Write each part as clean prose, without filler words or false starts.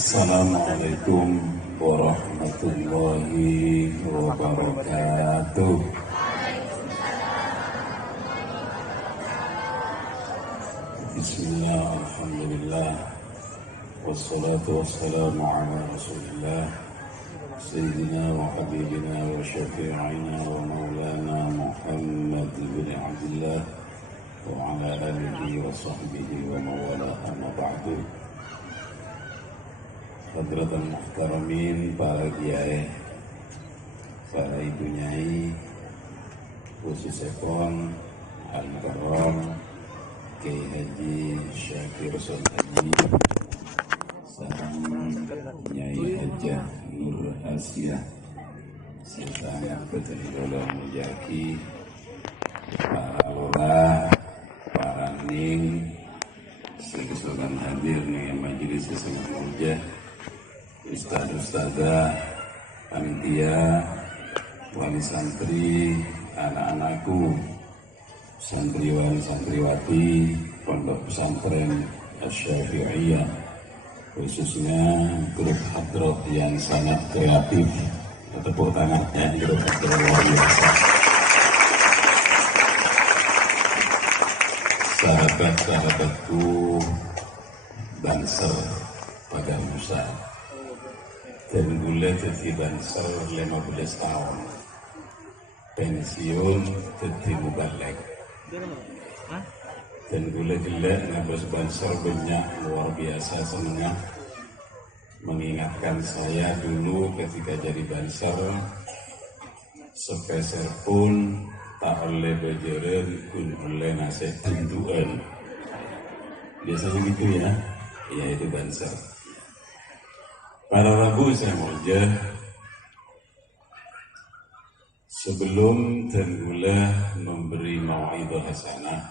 Assalamualaikum warahmatullahi wabarakatuh. Bismillah, alhamdulillah, wassalatu wassalamu ala rasulillah Sayyidina wa habibina wa syafi'ina wa maulana Muhammad bin Abdullah wa ala alihi wa sahbihi wa mawala amma ba'du. Hadratul muhtaramin, para kiai, para ibu nyai, khusus ekon, al-karam, Kiai Haji Syakir Haji, sang Nyai Hajah Nur Asia, serta Betul Mujaki, para lurah, para ning, sekesukaan hadir nih majelis sesama mulia, ustaz-ustazah, panitia, wali santri, anak-anakku, santriwan santriwati pondok pesantren Asy-Syafi'iyah, khususnya grup hadroh yang sangat kreatif. Tepuk tangannya grup hadroh luar biasa. Sahabat-sahabatku Banser pada Musa dan mulai jadi Banser 15 tahun, pensiun jadi mubalek. Dan gula-gula ngabas Banser banyak luar biasa senang mengingatkan saya dulu ketika jadi Banser, sepeser pun tak oleh bejeren pun oleh nasihat tunduan. Biasanya gitu ya, ya itu Banser. Pada Rabu saya mulia, sebelum Tenggula memberi mau'idhah hasanah,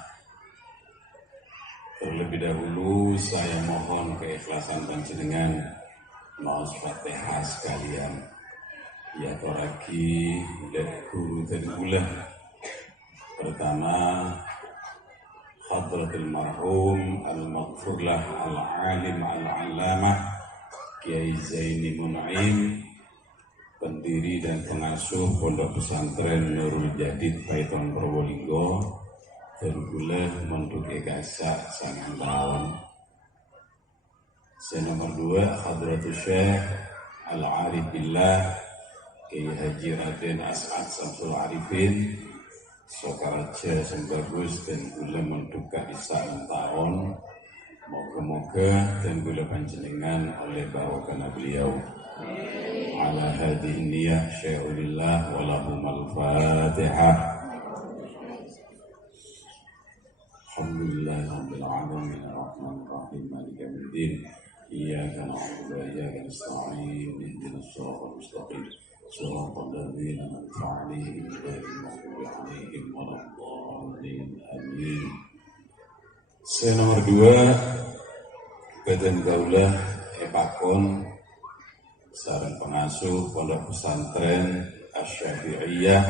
terlebih dahulu saya mohon keikhlasan panjenengan maos Fatihah sekalian. Ya toraki guru Tenggula. Pertama, Hadratul Marhum Al-Maghfurlah Al-Alim Al-Allamah Kiai Zaini Mun'im, pendiri dan pengasuh Pondok Pesantren Nurul Jadid Paiton Probolinggo, dan gula Mondok Egasa sangat tahun. Nomor 2, Hadratul Syekh Al-Arif Billah Kiai Haji Raden As'ad Samsul Arifin Sokaraja Sembagus, dan gula Mondok Isa'an tahun. Moga-moga dan gula panjenengan oleh barokah beliau. Ala hadhihi niyah syai'ulillah walahumul fatihah. Alhamdulillah rabbil alamin arrahmanir rahim maliki yaumiddin. Iyyaka na'budu wa iyyaka nasta'in ihdinas siratal mustaqim siratal ladzina an'amta 'alaihim ghairil maghdubi 'alaihim waladdallin. Amin. Nomor 2, Badan Daulah Epakon sareng pengasuh Pondok Pesantren Asy-Syafi'iyah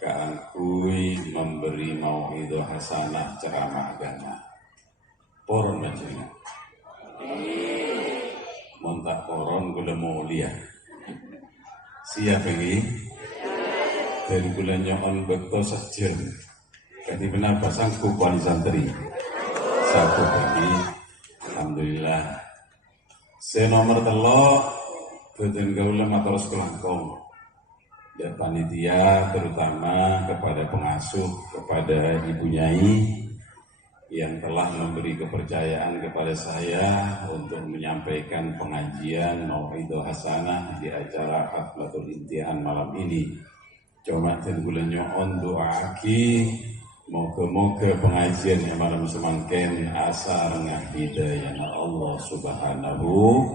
kaangkui memberi mau'idhah hasanah ceramah agama. Poron majenengan. Montak poron kula mulia. Siap iki? Dari kula nyoon bekto sejen. Kadi benar pasangku wali santri. Satu ini, alhamdulillah. Nomor 3, Badan Gaula Matur Kelangkong dan panitia, terutama kepada pengasuh, kepada Ibu Nyai yang telah memberi kepercayaan kepada saya untuk menyampaikan pengajian mau'idhah hasanah di acara Haflatul Intihan malam ini. Cuma dan gula nyoon doaki, moga-moga pengajian yang malam semangken asar hidayah Allah Subhanahu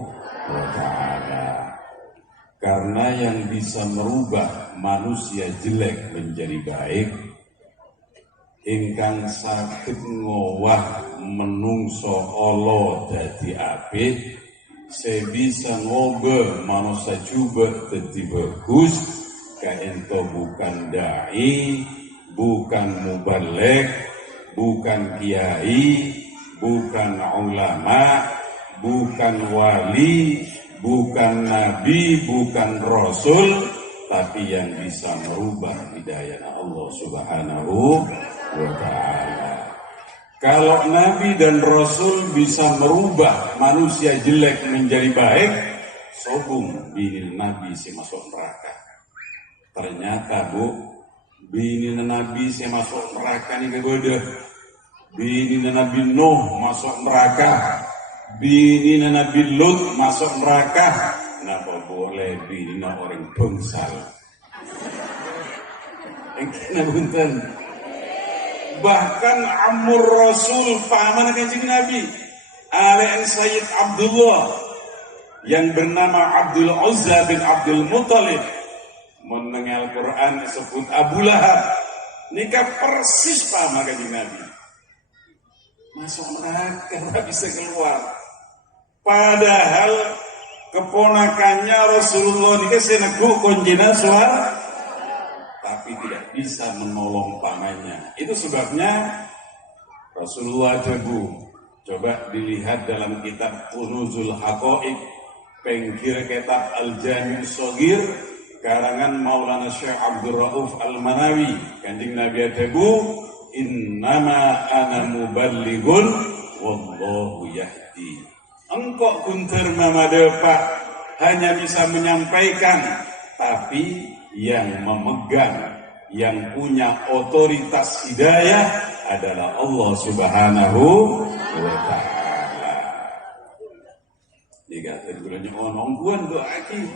wa ta'ala. Karena yang bisa merubah manusia jelek menjadi baik, ingkang saged ngowah menungso Allah dadi apik, sebisa ngobah manusia juga dadi bagus, kaento bukan dai, bukan mubaligh, bukan kiai, bukan ulama, bukan wali, bukan nabi, bukan rasul, tapi yang bisa merubah hidayah Allah Subhanahu wa ta'ala. Kalau nabi dan rasul bisa merubah manusia jelek menjadi baik, sobung bini nabi si masuk neraka. Ternyata bini nabi si masuk neraka ini kebodoh. Bini Nabi Nuh masuk neraka, bini Nabi Lut masuk neraka. Kenapa boleh bini orang bangsal? Kenapa bunten? Bahkan Amur Rasul paman kanjeng Nabi, Alain Sayyid Abdullah yang bernama Abdul Uzza bin Abdul Muttalib, mendengar Quran disebut Abu Lahab, nikah persis paman kanjeng Nabi. Masuk neraka, tak bisa keluar. Padahal keponakannya Rasulullah ini senego konjina suara, tapi tidak bisa menolong pamannya. Itu sebabnya Rasulullah teguh. Coba dilihat dalam kitab Kunuzul Haqaiq, pengkir kitab Al-Jami' Shaghir, karangan Maulana Syekh Abdul Rauf Al-Manawi. Kanjeng Nabi teguh, innama ana muballighun wallahu yahdi. Engkau kunter mamadepa hanya bisa menyampaikan, tapi yang memegang, yang punya otoritas hidayah adalah Allah Subhanahu wa ta'ala. Jika tergulanya onongguan doaki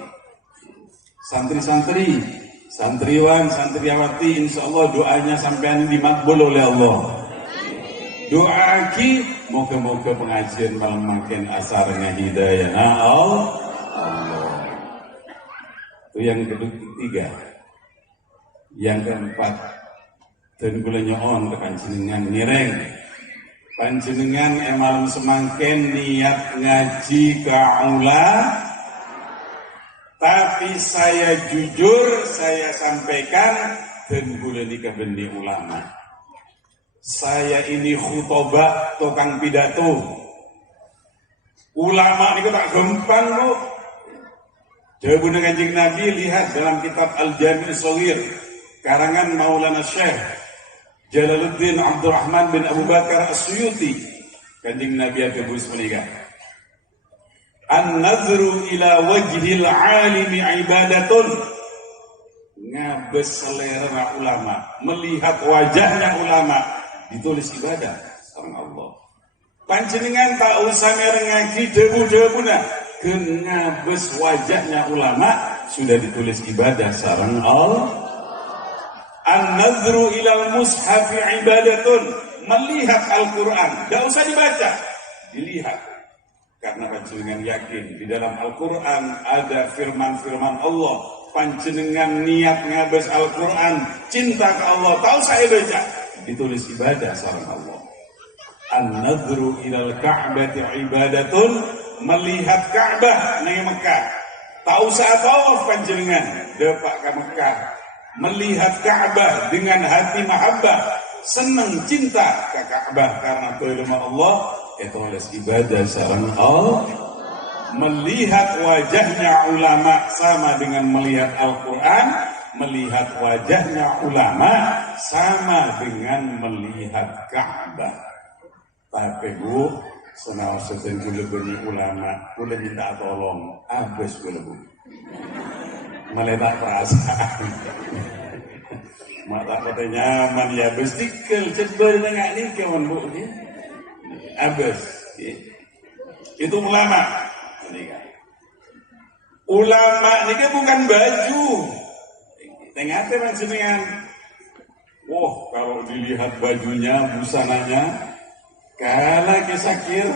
santri-santri, santriwan, santriawati, insya Allah doanya sampean dimakbul oleh Allah. Doaki moga-moga pengajian malam makin asarnya hidayah Allah. Itu yang ketiga. Yang keempat, dan kula nyoon ke panjenengan nireng. Panjenengan malam semangken niat ngaji kaula. Tapi saya jujur, saya sampaikan dan kula dikebendi ulama. Saya ini khutbah tukang pidato. Ulama ini tak gampang bu. Jawabun Kanjeng Nabi lihat dalam kitab Al-Jami' Shaghir karangan Maulana Syekh Jalaluddin Abdurrahman bin Abu Bakar As-Suyuti. Kanjeng Nabi ada tulis menikah. An-nazru ila wajhil alimi ibadatun. Ngabes selera ulama, melihat wajahnya ulama ditulis ibadah sareng Allah. Panjenengan tak usah ngaji debu-debuna, ngabes wajahnya ulama sudah ditulis ibadah sareng Allah. An-nazru ilal mushaf ibadatun, melihat Al-Qur'an, tidak usah dibaca, dilihat. Karena panjenengan yakin di dalam Al-Qur'an ada firman-firman Allah. Panjenengan niat ngabes Al-Qur'an, cinta ke Allah, tak usah baca, ditulis ibadah sareng Allah. An-nadhru ilal ka'bati ibadatun, melihat Ka'bah nang Mekah. Tak usah tawaf panjenengan depak ke Mekah. Melihat Ka'bah dengan hati mahabbah, senang cinta ke Ka'bah karena perintah Allah, ditulis ibadah sareng Allah. Melihat wajahnya ulama sama dengan melihat Al-Qur'an. Melihat wajahnya ulama sama dengan melihat Ka'bah. Tapi bu, senang sesen gula beni ulama, gula minta tolong, abis gula bu. Meletak perasaan. Mata kata nyaman ya, bestikel, cebar dengan ini kawan bu. Abis. Itu ulama. Ulama ini bukan baju. Tengah panjenengan. Wah, kalau dilihat bajunya, busananya, kalah kisakir.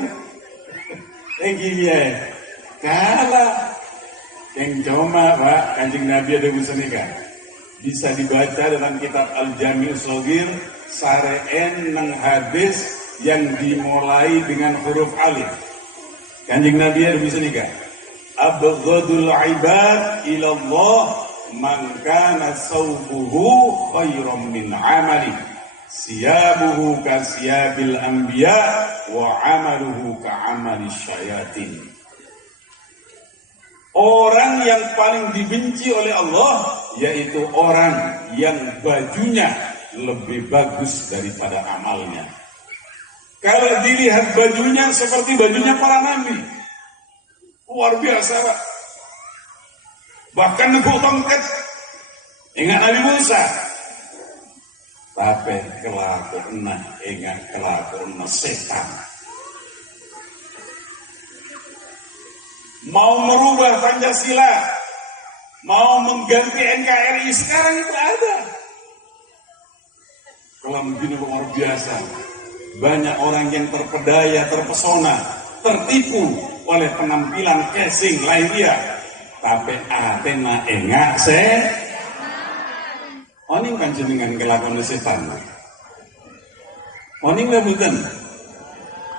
Tingginya, kalah. Yang cuma Pak, Kanjeng Nabi ada busana. Bisa dibaca dalam kitab Al-Jami' Shaghir, sareen nang hadis yang dimulai dengan huruf alif. Kanjeng Nabi ada busana. Abghadul ibad ilallah man kana sawbuhu khairan min amali. siyabuhu ka siyabil anbiya wa amaluhu ka amali syayatin. Orang yang paling dibenci oleh Allah yaitu orang yang bajunya lebih bagus daripada amalnya. Kalau dilihat bajunya seperti bajunya para nabi, luar biasa Pak. Bahkan nepuk tongkat, ingat Nabi Musa. Tapi kelakuan ingat kelakuan setan. Mau merubah Pancasila, mau mengganti NKRI sekarang itu ada. Kalau begini luar biasa, banyak orang yang terpedaya, terpesona, tertipu oleh penampilan casing lahiriah, tapi atena enggak oning kan jenengan kelakuan setan. Oning nggak bukan.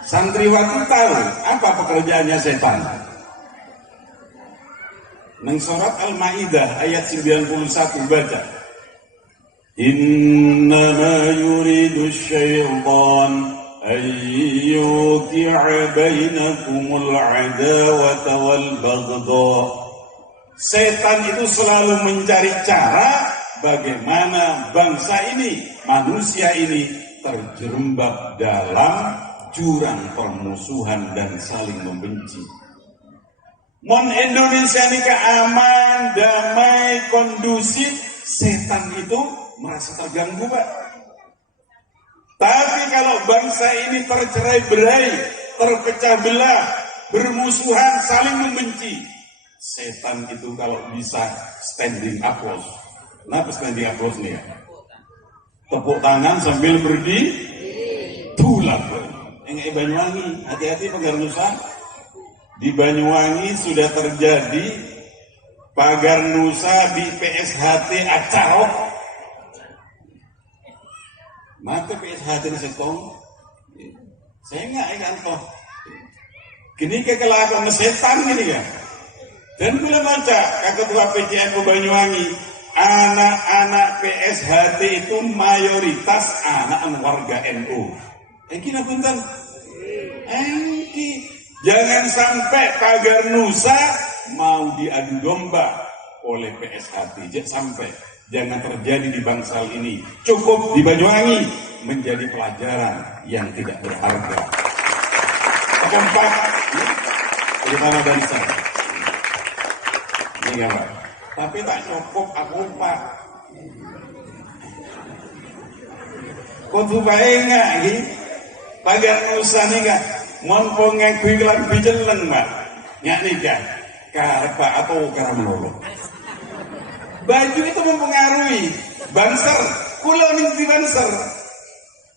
Santriwati tahu apa pekerjaannya setan. Nang surat Al-Maidah ayat 91 baca. Innama yuridu syaitan an yuqi'a bainakumul adawata wal baghdha. Setan itu selalu mencari cara bagaimana bangsa ini, manusia ini terjerembab dalam jurang permusuhan dan saling membenci. Mon Indonesia ini aman, damai, kondusif, setan itu merasa terganggu Pak. Tapi kalau bangsa ini tercerai-berai, terpecah belah, bermusuhan, saling membenci, setan itu kalau bisa standing applause. Kenapa standing applause nih ya? Tepuk tangan sambil berdiri, bulat. Yang Banyuwangi, hati-hati pagar Nusa. Di Banyuwangi sudah terjadi pagar Nusa di PSHT Acarok. Maka PSHT Setong, saya nggak ikan toh. Kini kekelakuan setan ini kan. Dan bila baca ketua PCN Banyuwangi, anak-anak PSHT itu mayoritas anak warga NU. Kina punten. Jangan sampai pagar Nusa mau diadu domba oleh PSHT. Jangan terjadi di bangsal ini. Cukup di Banyuwangi menjadi pelajaran yang tidak berharga. Keempat, di mana bangsa? Ini enggak, tapi tak cukup aku Pak. Kau tuh baik enggak ini? Pagar Nusa nih enggak? Mon pengakui kelan bijeleng Mbak. Nyak nikah karpa atau karamlolo. Baju itu mempengaruhi. Banser, kula ning di banser.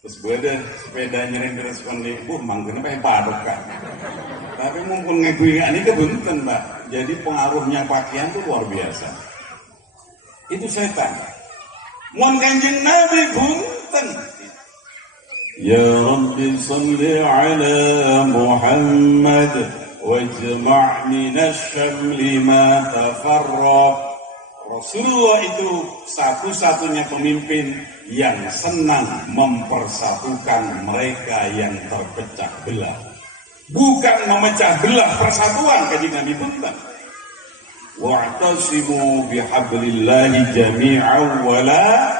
Terus gue ada sepeda nyering respon di mangkene pae padok kan. Tapi mumpung ngakui ini kebunten Mbak. Jadi pengaruhnya pakaian itu luar biasa. Itu setan. Mon Kanjeng Nabi bunten. Ya Rabbi salli ala Muhammad wajma' minasy-syamli ma tafarraq. Rasulullah itu satu-satunya pemimpin yang senang mempersatukan mereka yang terpecah belah. Bukan memecah belah persatuan Kanjeng Nabi punten. Wa'tasimu bihablillahi jami'an wa la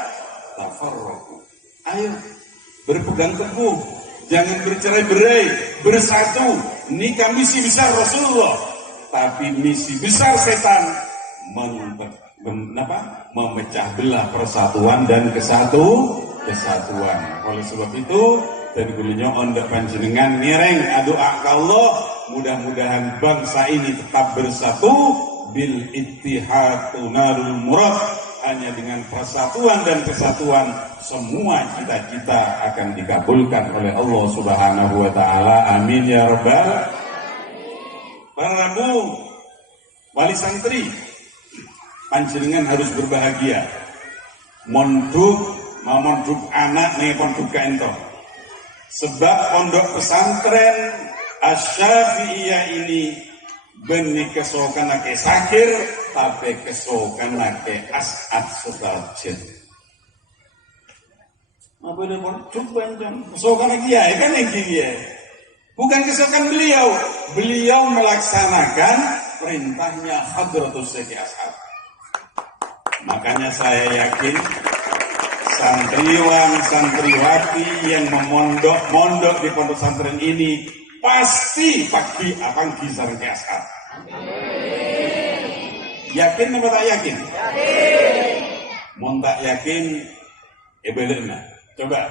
tafarraqu. Ayo berpegang teguh, jangan bercerai-berai, bersatu. Ini kan misi besar Rasulullah, tapi misi besar setan memecah belah persatuan dan kesatuan. Oleh sebab itu, dan gulinya onda panjenengan ngereng doa ke Allah, mudah-mudahan bangsa ini tetap bersatu bil ittihad tunarul murad. Hanya dengan persatuan dan kesatuan semua cita-cita akan dikabulkan oleh Allah Subhanahu wa taala. Amin ya rabbal. Para Rabu, wali santri, panjenengan harus berbahagia. Mondok anak nih pondok ento. Sebab pondok pesantren Asy-Syafi'iyah ini benih kesokan ake sakir, tapi kesokan ake as'ad sutarjit. Apa dia pun coba kesokan kiai kan yang kiai. Bukan kesokan beliau. Beliau melaksanakan perintahnya Hadratus Syekh Ash'ab. Makanya saya yakin santriwan, santriwati yang memondok di pondok pesantren ini pasti pagi akan kisah ke Ash'ab. Yakin atau tak yakin? Yakin. Mau tak yakin, ebelena. Coba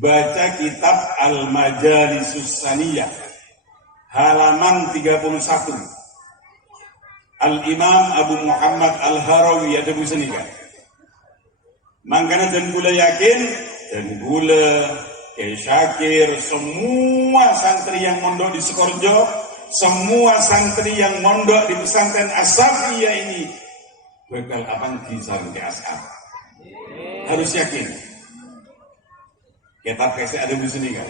baca kitab Al-Majalisus Saniyah halaman 31. Al-Imam Abu Muhammad Al-Harawi ada buku sini kan? Makanya dan gula yakin, dan gula Kiai Syakir, semua santri yang mondok di Sukorjo, semua santri yang mondok di pesantren As-Safiyah ini bakal abang kisah ke Ash'ab. Harus yakin. Kitab kasih ada di sini kan.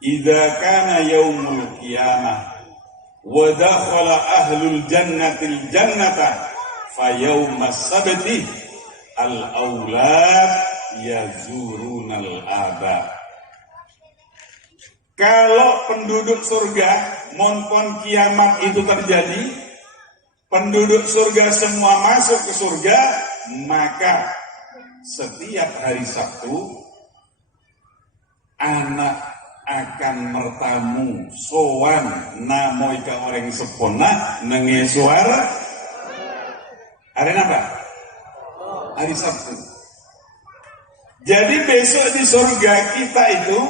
Idza kana yaumul qiyamah wa dakhala ahlul jannatil jannata fa yaumas sabti al aulad yazurunal aba. Kalau penduduk surga monpon kiamat itu terjadi, penduduk surga semua masuk ke surga, maka setiap hari Sabtu anak akan mertamu sowan namoi ka orang sepona nengesuar hari apa? Hari Sabtu. Jadi besok di surga kita itu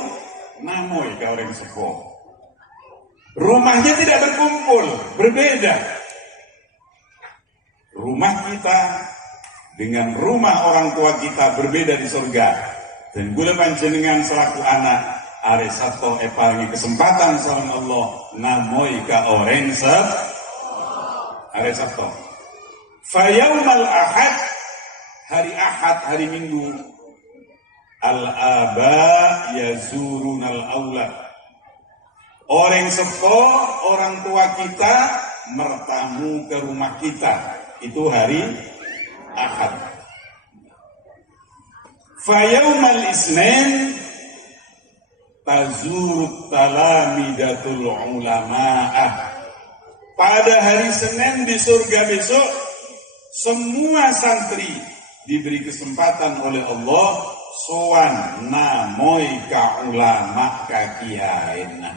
namoi ka orang sepo. Rumahnya tidak berkumpul, berbeda. Rumah kita dengan rumah orang tua kita berbeda di surga. Dan gula panjenengan selaku anak are sato epalangi kesempatan salam Allah namoi ka orang sep are sato. Fa yaumal ahad, hari Ahad, hari Minggu, al-aba yazurunal aulad. Orang sepo, orang tua kita mertamu ke rumah kita. Itu hari Ahad. Fayaumal Isnin tazurut talamidatul ulama'ah. Pada hari Senin di surga besok, semua santri diberi kesempatan oleh Allah sowan namoi ka ulama ka kiyaina.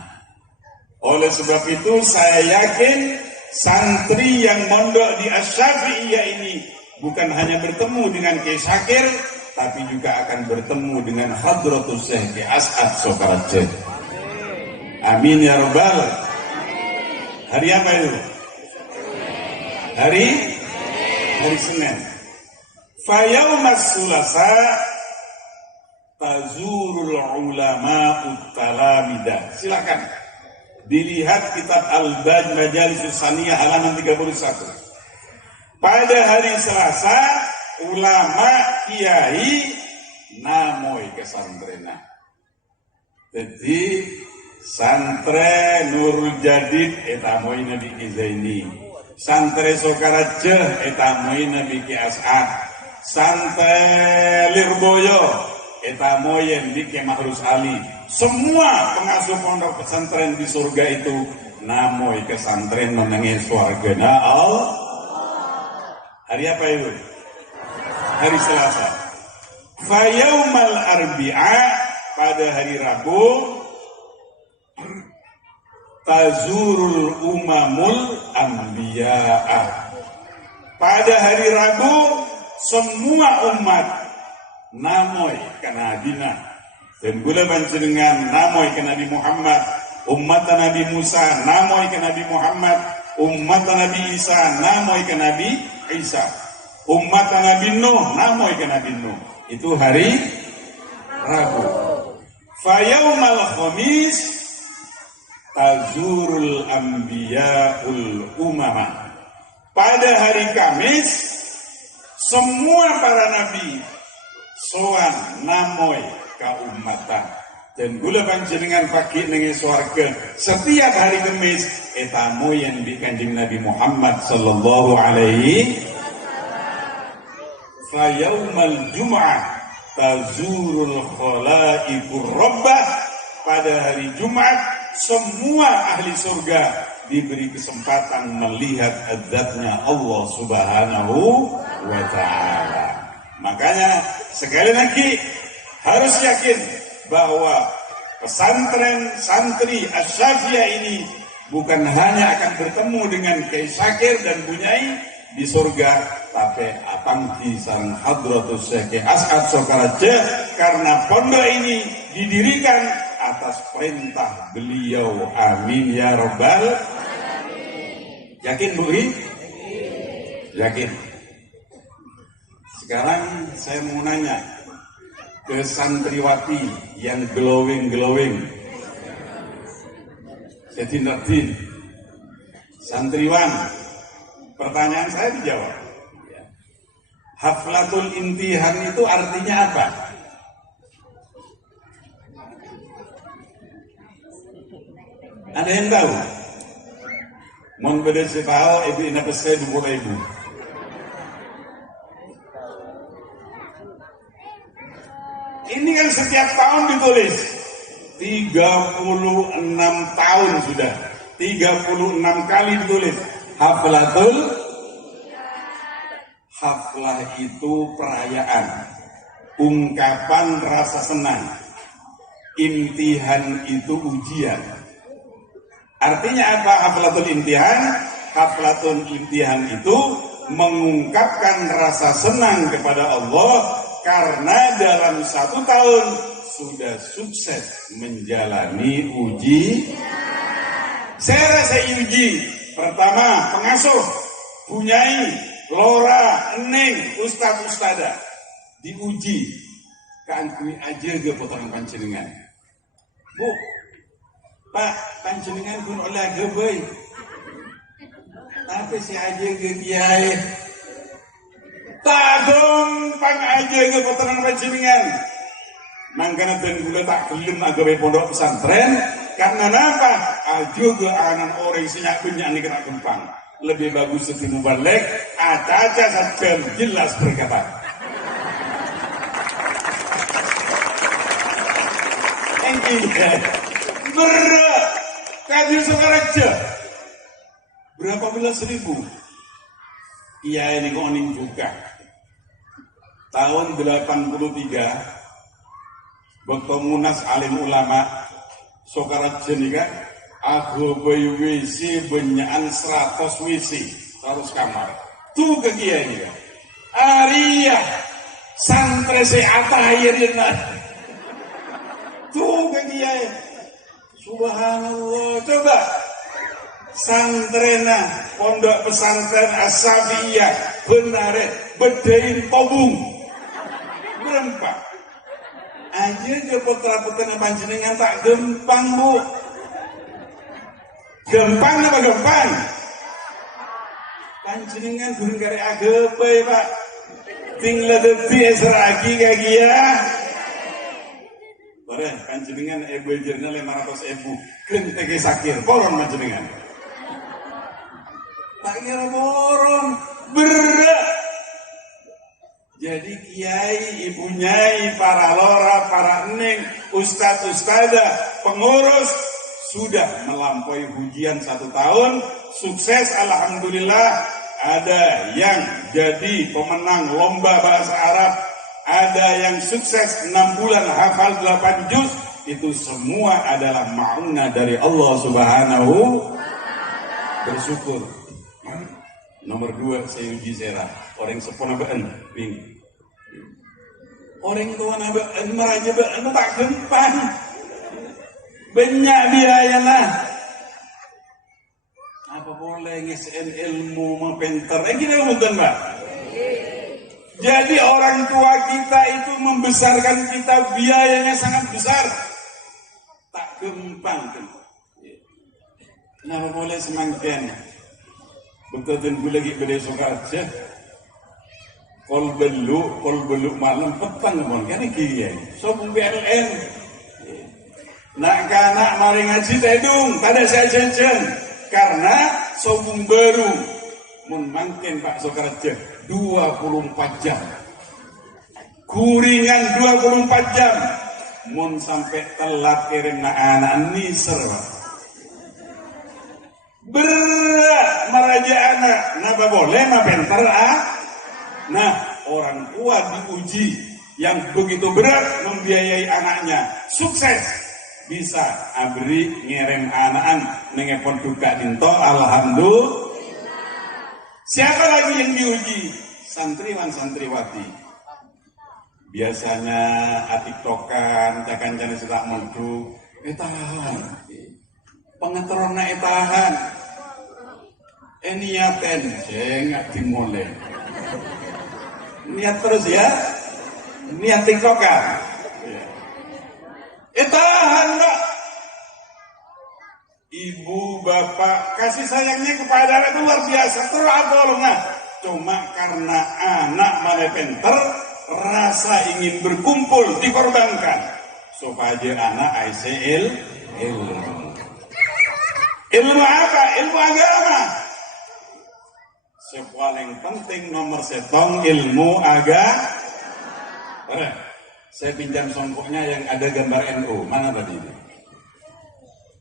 Oleh sebab itu saya yakin santri yang mondok di Asy-Syafi'iyah ini bukan hanya bertemu dengan Kiai Syakir, tapi juga akan bertemu dengan Hadratus Syekh Ash'ab Sokaraja. Amin ya rabbal. Hari apa itu? Hari Senin. Fa yaumas Sulasa tazurul ulama utalamida. Silakan dilihat kitab Al-Majalisus Saniyah halaman 31. Pada hari Selasa ulama kiai namoi kesantrena. Jadi santre Nurul Jadid etamoi Nabi Izaini, santre Sokaraja etamoi Nabi Ki Ash'ab, santre Lirboyo etamoi Nabi Ki Mahrus Ali. Semua pengasuh pondok pesantren di surga itu namoi kesantren menengin swargana Allah. Hari apa itu? Hari Selasa. Fayaumal Arbi'a, pada hari Rabu, tazurul umamul anbiya'ah. Pada hari Rabu semua umat namoi kana dina dan gula panjenengan namoi ke Nabi Muhammad, umat Nabi Musa namoi ke Nabi Muhammad, umat Nabi Isa namoi ke Nabi Isa, umat Nabi Nuh namoi ke Nabi Nuh. Itu hari Rabu. Fayaumal Khamis tazurul anbiya'ul umama. Pada hari Kamis semua para nabi sowan namoi ka ummatan. Dan gula panjenengan fakir nengi swarga setiap hari Kamis etamu yang di Kanjeng Nabi Muhammad sallallahu alaihi. Fa yaumal Jum'ah tazurul khalaiqur rabbah, pada hari Jumat semua ahli surga diberi kesempatan melihat zat-Nya Allah Subhanahu wa Ta'ala. Makanya sekali lagi harus yakin bahwa pesantren santri Asy-Syafi'iyah ini bukan hanya akan bertemu dengan Kiai Syakir dan Bunyai di surga, tapi apangki sareng Hadratus Syekh As'ad Sokaraja, karena pondok ini didirikan atas perintah beliau. Amin ya rabbal alamin. Yakin Bu? Yakin. Sekarang saya mau nanya ke santriwati yang glowing. Jadi Nurdin, santriwan, pertanyaan saya dijawab. Haflatul intihan itu artinya apa? Ada yang tahu? Mohon beda tahu, ibu ina pesai dulu ibu. Ini kan setiap tahun ditulis. 36 tahun sudah. 36 kali ditulis. Haflah itu perayaan, ungkapan rasa senang. Imtihan itu ujian. Artinya apa haflatul imtihan? Haflatul imtihan itu mengungkapkan rasa senang kepada Allah karena dalam 1 tahun sudah sukses menjalani uji. Saya rasa uji pertama pengasuh, Bunyai, Lora, Eneng, Ustadz-Ustadzah diuji. Kan kui aja ke potongan panjenengan. Bu, Pak, panjenengan pun oleh gebay. Tapi si aja ke kiai. Tak gampang aja ke potongan panjenengan. Mangkana dan gula tak gelem agawe pondok pesantren karena apa? Aja ke anak orang sinyak banyak nih kena gempang. Lebih bagus setimu balik, aca-aca saja jelas berkata. Berat, kadir Sokaraja. Berapa belas ribu? Iya ini kok buka. Tahun 83 waktu munas alim ulama Sokaraja nih kan, aku bayu WC benyaan 100 WC 100 kamar. Tuh ke kiai nih kan. Arya santre se atahirina. Tuh ke kiai. Subhanallah, coba santrena pondok pesantren Asy-Syafi'iyah benar bedain tobung berempat aja ke putra-putra panjenengan tak gempang Bu. Gempang apa gempang? Panjenengan burung kare agepe Pak. Tinggal detik seragi kagia. Bareng panjenengan belajarnya 500.000 genteke sakir poron panjenengan. Tak kira poron berat. Jadi kiai, ibu nyai, para lora, para eneng, ustadz-ustadzah, pengurus sudah melampaui ujian 1 tahun, sukses alhamdulillah. Ada yang jadi pemenang lomba bahasa Arab, ada yang sukses 6 bulan hafal 8 juz. Itu semua adalah ma'unah dari Allah Subhanahu. Bersyukur. Nomor 2 saya uji serah. Orang sepona bean, ping. Orang tua nabaan meraja bean tak gempang. Banyak biaya lah. Apa boleh ngesen ilmu mempenter? Kita ngomongkan Pak. Jadi orang tua kita itu membesarkan kita biayanya sangat besar. Tak gempang. Kenapa boleh semangkin? Betul gue lagi berdaya Sokaraja. Kol beluk malam petang pun kan iki ya. Sobung PLN. Nak kanak mari ngaji tedung, kada saya jajan. Karena sobung baru mun mangken Pak Sokaraja 24 jam. Kuringan 24 jam. Mun sampai telat kirim anak niser. Berat meraja anak. Napa boleh mah pinter Nah, orang tua diuji yang begitu berat membiayai anaknya. Sukses. Bisa abri ngirim anak nengepon duka dinto. Alhamdulillah. Siapa lagi yang diuji? Santriwan santriwati. Biasanya atiktokan, cakan-cakan sudah muncul. Tahan. Pengeterona tahan. Niaten, nggak dimulai. Niat terus ya. Niat tiktokan. Tahan enggak. Ibu bapak kasih sayangnya kepada anak itu luar biasa. Terlalu cuma karena anak malah pinter, rasa ingin berkumpul dikorbankan supaya anak ICL ilmu apa? Ilmu agama. Yang paling penting nomor setong ilmu agama. Saya pinjam songkoknya yang ada gambar NU. Mana tadi itu?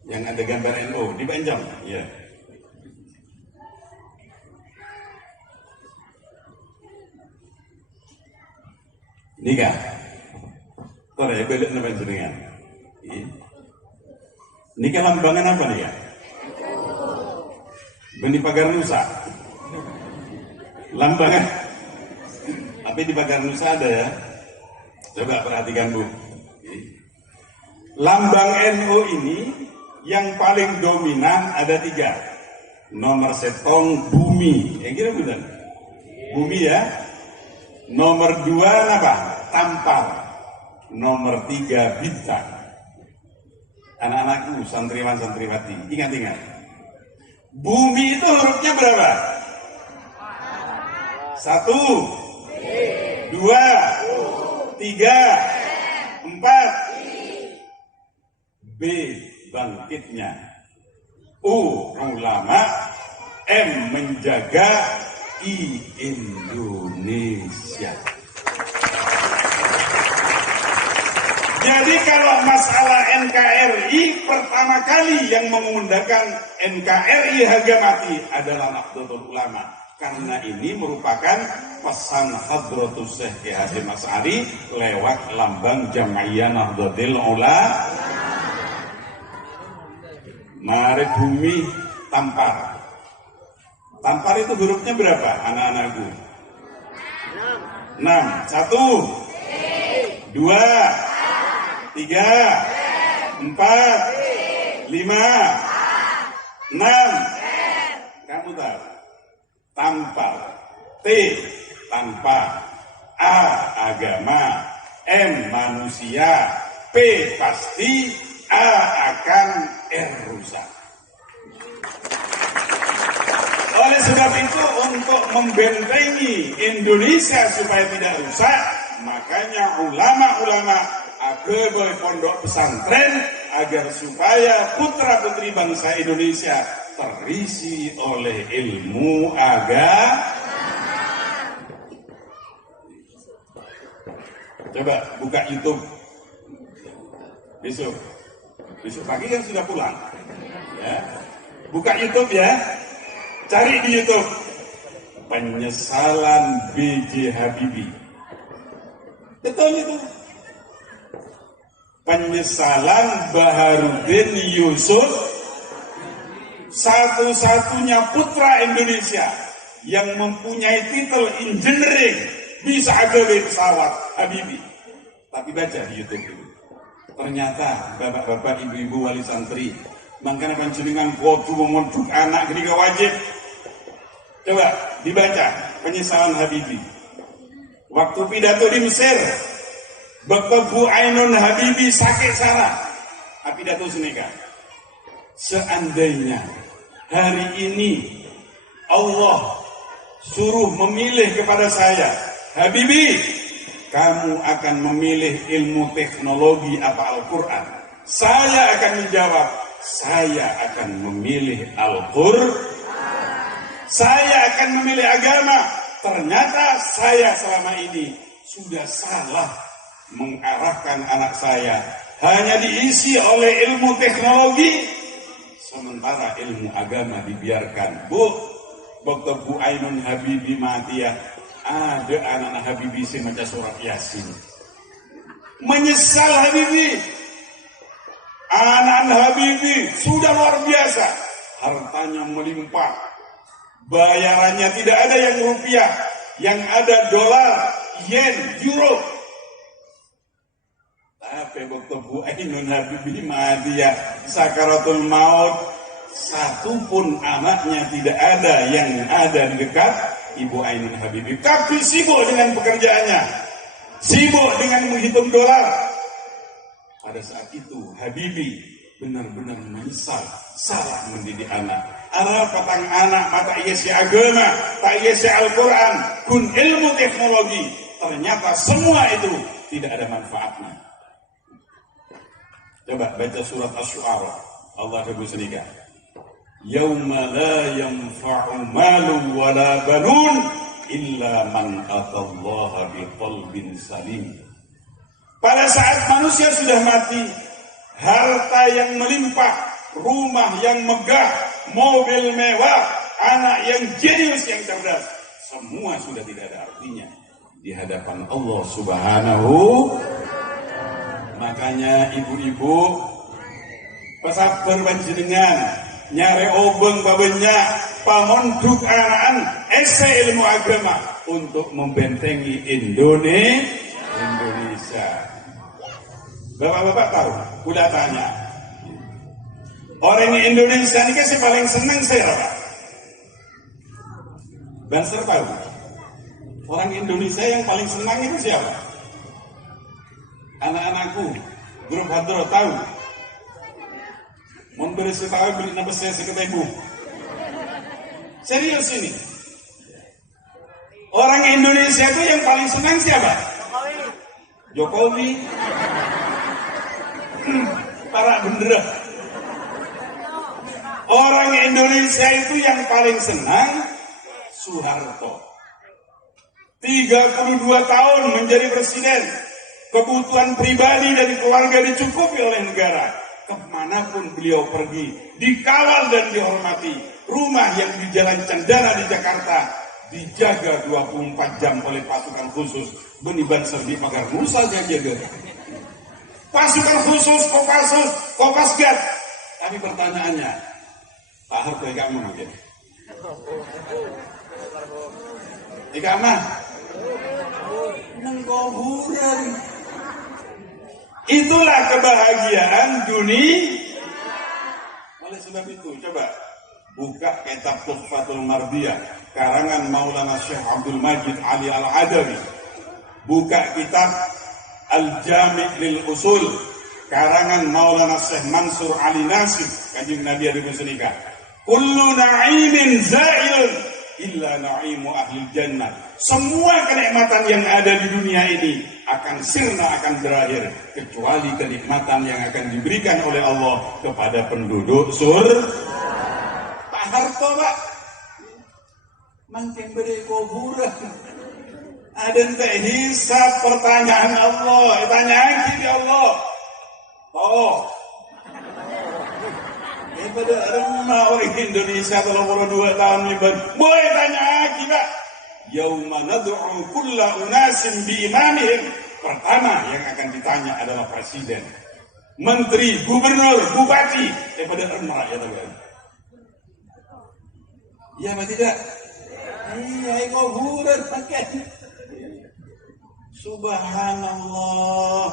Yang ada gambar NU dipinjam. Ya. Nikah. Tuh ya balik nama jenengan. Nikah lambangan apa nih ya? Benih pagar nusa. Lambangan. Tapi di pagar nusa ada ya. Coba perhatikan Bu. Lambang NU ini yang paling dominan ada 3. Nomor setong bumi. Kira bukan? Bumi ya. Nomor 2 apa? Tampar. Nomor 3 bintang. Anak-anakku santriwan santriwati, ingat-ingat. Bumi itu hurufnya berapa? 1, 2, 3, 4. B bangkitnya. U ulama. M menjaga. I Indonesia. Jadi kalau masalah NKRI pertama kali yang mengundangkan NKRI harga mati adalah Nahdlatul Ulama. Karena ini merupakan pesan Hadratus Syekh Kiai Hasyim Asy'ari lewat lambang Jam'iyah Nahdlatul Ulama. Mari bumi tampar. Tampar itu hurufnya berapa anak-anakku? 6. 1, 2, 3, 4, 5, 6. Kamu tahu? Tampar. T tanpa. A agama. M manusia. P pasti. A akan. R rusak. Oleh sebab itu untuk membentengi Indonesia supaya tidak rusak, makanya ulama-ulama agama pondok pesantren agar supaya putra-putri bangsa Indonesia terisi oleh ilmu agama. Coba buka YouTube besok pagi kan sudah pulang, ya. Buka YouTube ya. Cari di YouTube penyesalan B.J. Habibie. Betul itu. Penyesalan Baharudin Yusuf, satu-satunya putra Indonesia yang mempunyai titel engineering, bisa agawe pesawat Habibie. Tapi baca di YouTube itu. Ternyata bapak-bapak, ibu-ibu, wali santri, makanya panjenengan kudu memondok anak ketika wajib. Coba dibaca penyesalan Habibie. Waktu pidato di Mesir, Bapak Ainun Habibie sakit salah. Pidato seneka. Seandainya hari ini Allah suruh memilih kepada saya, Habibie, kamu akan memilih ilmu teknologi apa Al-Quran? Saya akan menjawab, saya akan memilih Al-Quran. Saya akan memilih agama. Ternyata saya selama ini sudah salah mengarahkan anak saya hanya diisi oleh ilmu teknologi, sementara ilmu agama dibiarkan. Bu, Dr. Bu Ainun Habibi Matiyah, ada anak-anak Habibi yang baca surat Yasin. Menyesal Habibi. Anak-anak Habibi sudah luar biasa. Hartanya melimpah. Bayarannya tidak ada yang rupiah. Yang ada dolar, yen, euro. Tapi Dr. Bu Ainun Habibi Matiyah sakaratul maut, satu pun anaknya tidak ada yang ada di dekat Ibu Ainun Habibi. Tapi sibuk dengan pekerjaannya, sibuk dengan menghitung dolar. Pada saat itu Habibi benar-benar menyesal salah mendidik anak. Arah patang anak mata si agama, tak si Al-Quran, kun ilmu teknologi. Ternyata semua itu tidak ada manfaatnya. Coba baca surat Asy-Syu'ara. Allah berfirman, yauma la yanfa'u malun wala banun illa man atallaha biqalbin salim. Pada saat manusia sudah mati, harta yang melimpah, rumah yang megah, mobil mewah, anak yang jenius, yang cerdas, semua sudah tidak ada artinya di hadapan Allah Subhanahu. Makanya ibu-ibu pesabar panjenengan nyare obeng babenya pamonduk anaan ese ilmu agama untuk membentengi Indonesia. Bapak-bapak tahu, udah tanya orang Indonesia ini kan paling senang siapa? Banser tahu orang Indonesia yang paling senang itu siapa? Anak-anakku, grup hadro tahu. Mau beri tahu beli nama saya sekitar ibu. Serius ini. Orang Indonesia itu yang paling senang siapa? Jokowi. Para bendera. Orang Indonesia itu yang paling senang Soeharto. 32 tahun menjadi presiden. Kebutuhan pribadi dari keluarga dicukupi oleh negara. Kemanapun beliau pergi, dikawal dan dihormati. Rumah yang di Jalan Cendana di Jakarta dijaga 24 jam oleh pasukan khusus. Beniban serbi pagar Musa jaga. Pasukan khusus, Kopasgat. Tapi pertanyaannya, Pak Harto kamu mungkin? Ikamah? Mengkuburan. Itulah kebahagiaan dunia. Oleh sebab itu, coba buka kitab Tuhfatul Mardiyah karangan Maulana Syekh Abdul Majid Ali Al-Adawi. Buka kitab Al-Jami' lil Usul karangan Maulana Syekh Mansur Ali Nasib. Kanjeng Nabi ada bersenikah. Kullu na'imin za'ilun illa na'imu ahli jannah. Semua kenikmatan yang ada di dunia ini akan sirna, akan berakhir, kecuali kenikmatan yang akan diberikan oleh Allah kepada penduduk surga. Pak Harto, Pak, makin beri kuburan. Ada ente hisab pertanyaan Allah, tanyaan kita Allah. Oh, pada remah orang Indonesia kalau 2 tahun libat, boleh tanya kita. Yauma nad'u kulla unasin bi imamihim. Pertama yang akan ditanya adalah presiden, menteri, gubernur, bupati. Pada remah ya teman. Iya apa tidak? Iya, kau bulan pakai. Subhanallah.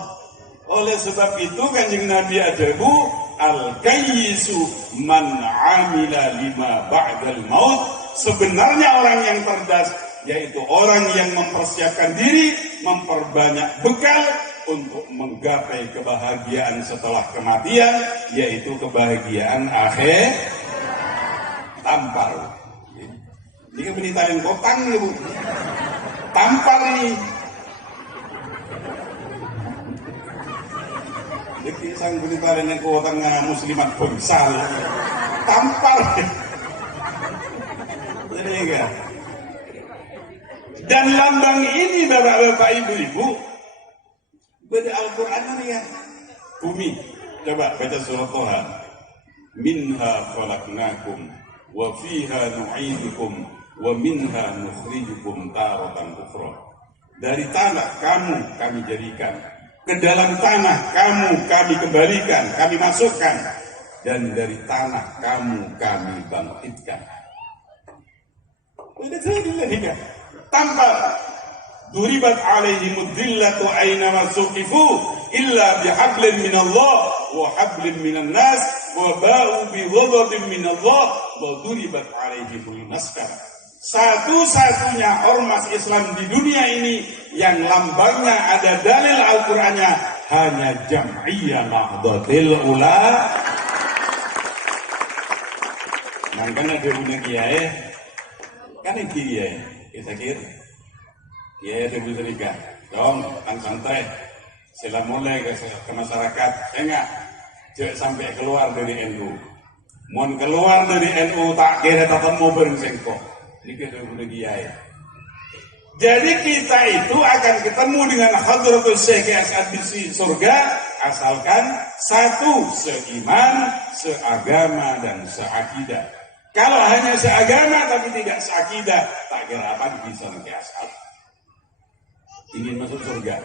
Oleh sebab itu Kanjeng Nabi adabu al-kayyisu man amila lima ba'dal maut. Sebenarnya orang yang cerdas yaitu orang yang mempersiapkan diri, memperbanyak bekal untuk menggapai kebahagiaan setelah kematian, yaitu kebahagiaan akhir. Tampar. Jika benitain kotang nih bu, tampar nih. Jadi sang benitain yang kotang muslimat besar, tampar. Jadi enggak. Dan lambang ini bapak-bapak ibu-ibu baca Al-Quran ya. Bumi, coba baca surat Toha. Minha khalaqnakum wa fiha nu'idukum wa minha nukhrijukum taratan ukhra. Dari tanah kami jadikan, ke dalam tanah kami kembalikan, kami masukkan, dan dari tanah kami bangkitkan. Udah selesai. Tanpa duribat alaihimud dhillatu aynama suqifu illa bihablin minallah wa hablin minan nas wa ba'u bi ghadabin minallah wa duribat alaihimul maskar. Satu-satunya ormas Islam di dunia ini yang lambangnya ada dalil Al-Qur'annya hanya Jam'iyah Nahdlatul Ulama. Makanya dia punya kiai, kan ini kiai, kita kira kiai ada berserika, dong, santai, sila mulai ke masyarakat, enggak, jangan sampai keluar dari NU, mau keluar dari NU tak kira tatap mau bersengkok. Ini kita punya kiai. Jadi kita itu akan ketemu dengan Hadratus Syekh As'ad di surga asalkan satu, seiman, seagama dan seakidah. Kalau hanya seagama tapi tidak seakidah, tak kira apa bisa nanti asal. Ingin masuk surga?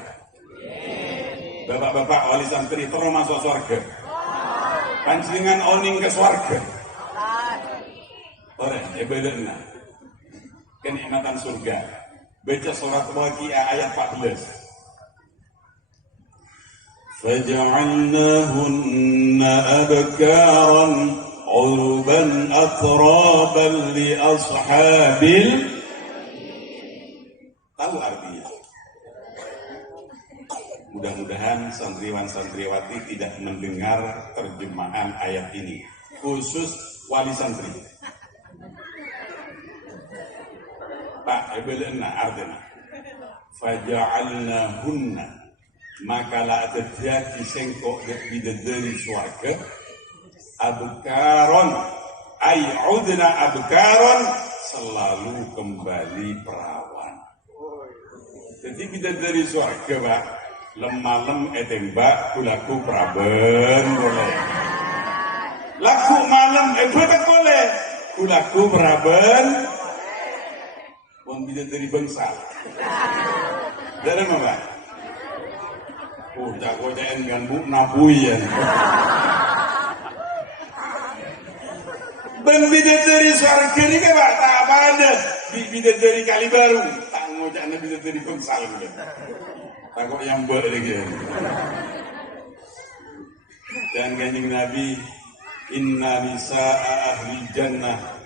Bapak-bapak wali santri terus masuk surga. Pancingan oning ke surga. Orang ibadatnya kenikmatan surga. Baca surat Waqiah ayat 14. Faja'alnahunna abkaran urban atraban li ashabil. Tahu artinya? Mudah-mudahan santriwan-santriwati tidak mendengar terjemahan ayat ini, khusus wali santri. Pak, ibadahna artinya faja'alnahunna, maka la terjadi sengkok bidadari suarga abkaron ay'udna abkaron, selalu kembali perawan. Jadi bidadari suarga Pak, lemalem etembak kulaku praben boleh, laku malam betek boleh, kulaku praben pun bisa dari bangsa. Dari mana? Jago jangan ganggu nabui ya. Ben bidadari suara kini kan Pak, tak apa ada bidadari kali baru, tak ngojak bidadari bangsa gitu. Takut yang boleh gitu. Dan kanjeng Nabi, inna nisa'a ahli jannah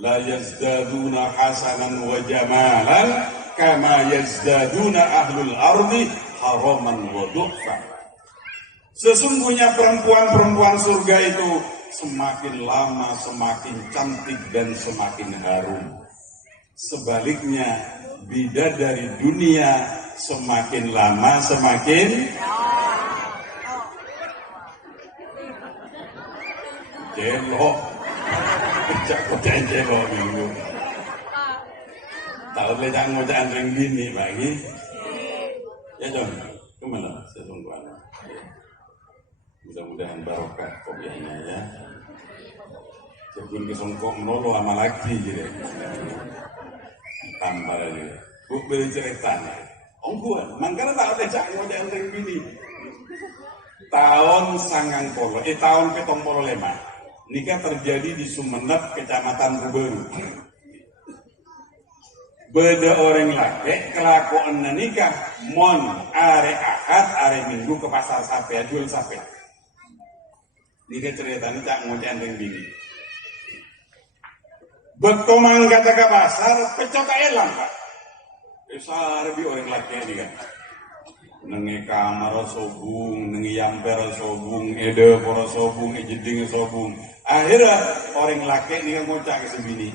la yazdaduna hasanan wa jamalan kama yazdaduna ahlul ardi haraman wa du'fa. Sesungguhnya perempuan-perempuan surga itu semakin lama semakin cantik dan semakin harum. Sebaliknya bidadari dunia semakin lama semakin jelok. Kocak-kocak jelok minggu. Tahu lecak ngocak ring gini bagi. Ya John, kemana? Saya tunggu anak. Mudah-mudahan barokah kopiahnya ya. Sebelum kesongkok melolo lama lagi gitu. Tambah lagi. Bu beli ceritanya. Ongguan, mangkana tak lecak ngocak ring gini. Tahun 90, tahun 75. Nikah terjadi di Sumenep, Kecamatan Ruberu. Beda orang laki kelakuan nikah mon are ahad are minggu ke pasar sapi jual sapi. Nikah ceritanya tak ngocen ring bini. Betomang kata ke pasar pecok elang Pak. Besar bi orang laki ini kan. Nengi kamar sobung, nengi yamper sobung, ede poro sobung, jeding sobung. Akhirnya orang laki ini ngocak ke sebini.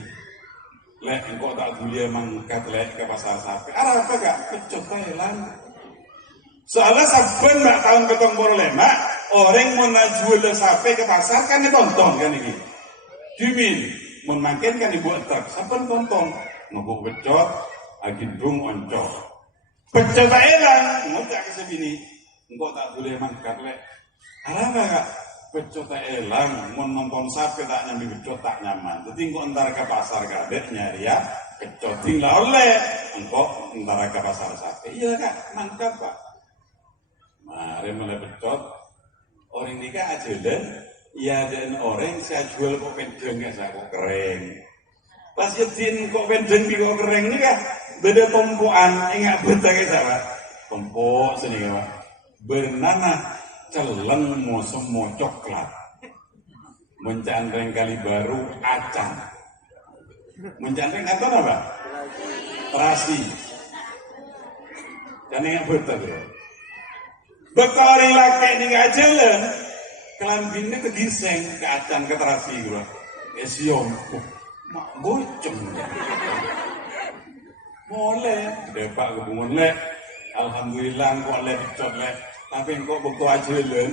Lek engkau tak boleh mangkat lek ke pasar sapi. Arah apa gak? Pecok Thailand. Soalnya saben mbak tahun ketong poro lemak, orang mau najual sapi ke pasar kan ditonton kan ini. Dimin, mau makin kan dibuat truk, saben tonton. Ngobok pecok, agidung onco. Becot tak elang, ngocak ke sebini. Engkau tak boleh mangkat lek. Apa kak? Becot tak elang, mau nonton sapi tak nyambi becot tak nyaman. Jadi engkau entar ke pasar kadek nyari ya, becot tinggal oleh. Engkau entar ke pasar sapi. Iya kak, mangkat pak. Mari mulai becot. Orang nikah aja deh. Iya dan orang saya jual kok pendeng ya saya kok kering. Pas yetin kok pendeng di kok kering ini kak. Beda tumpuan, ingat betul ya sahabat. Tumpuk sini ya pak. Bernanah celeng mau coklat. Mencandreng kali baru acang. Mencandreng atau apa? Terasi. Dan ingat betul ya. Bekali laki ini gak jalan. Kelambinnya kegiseng ke acang ke terasi gitu. Esiom. Mak boceng. Boleh, depak kebungan lek. Alhamdulillah kok lek dicot lek. Tapi kok beku aja len.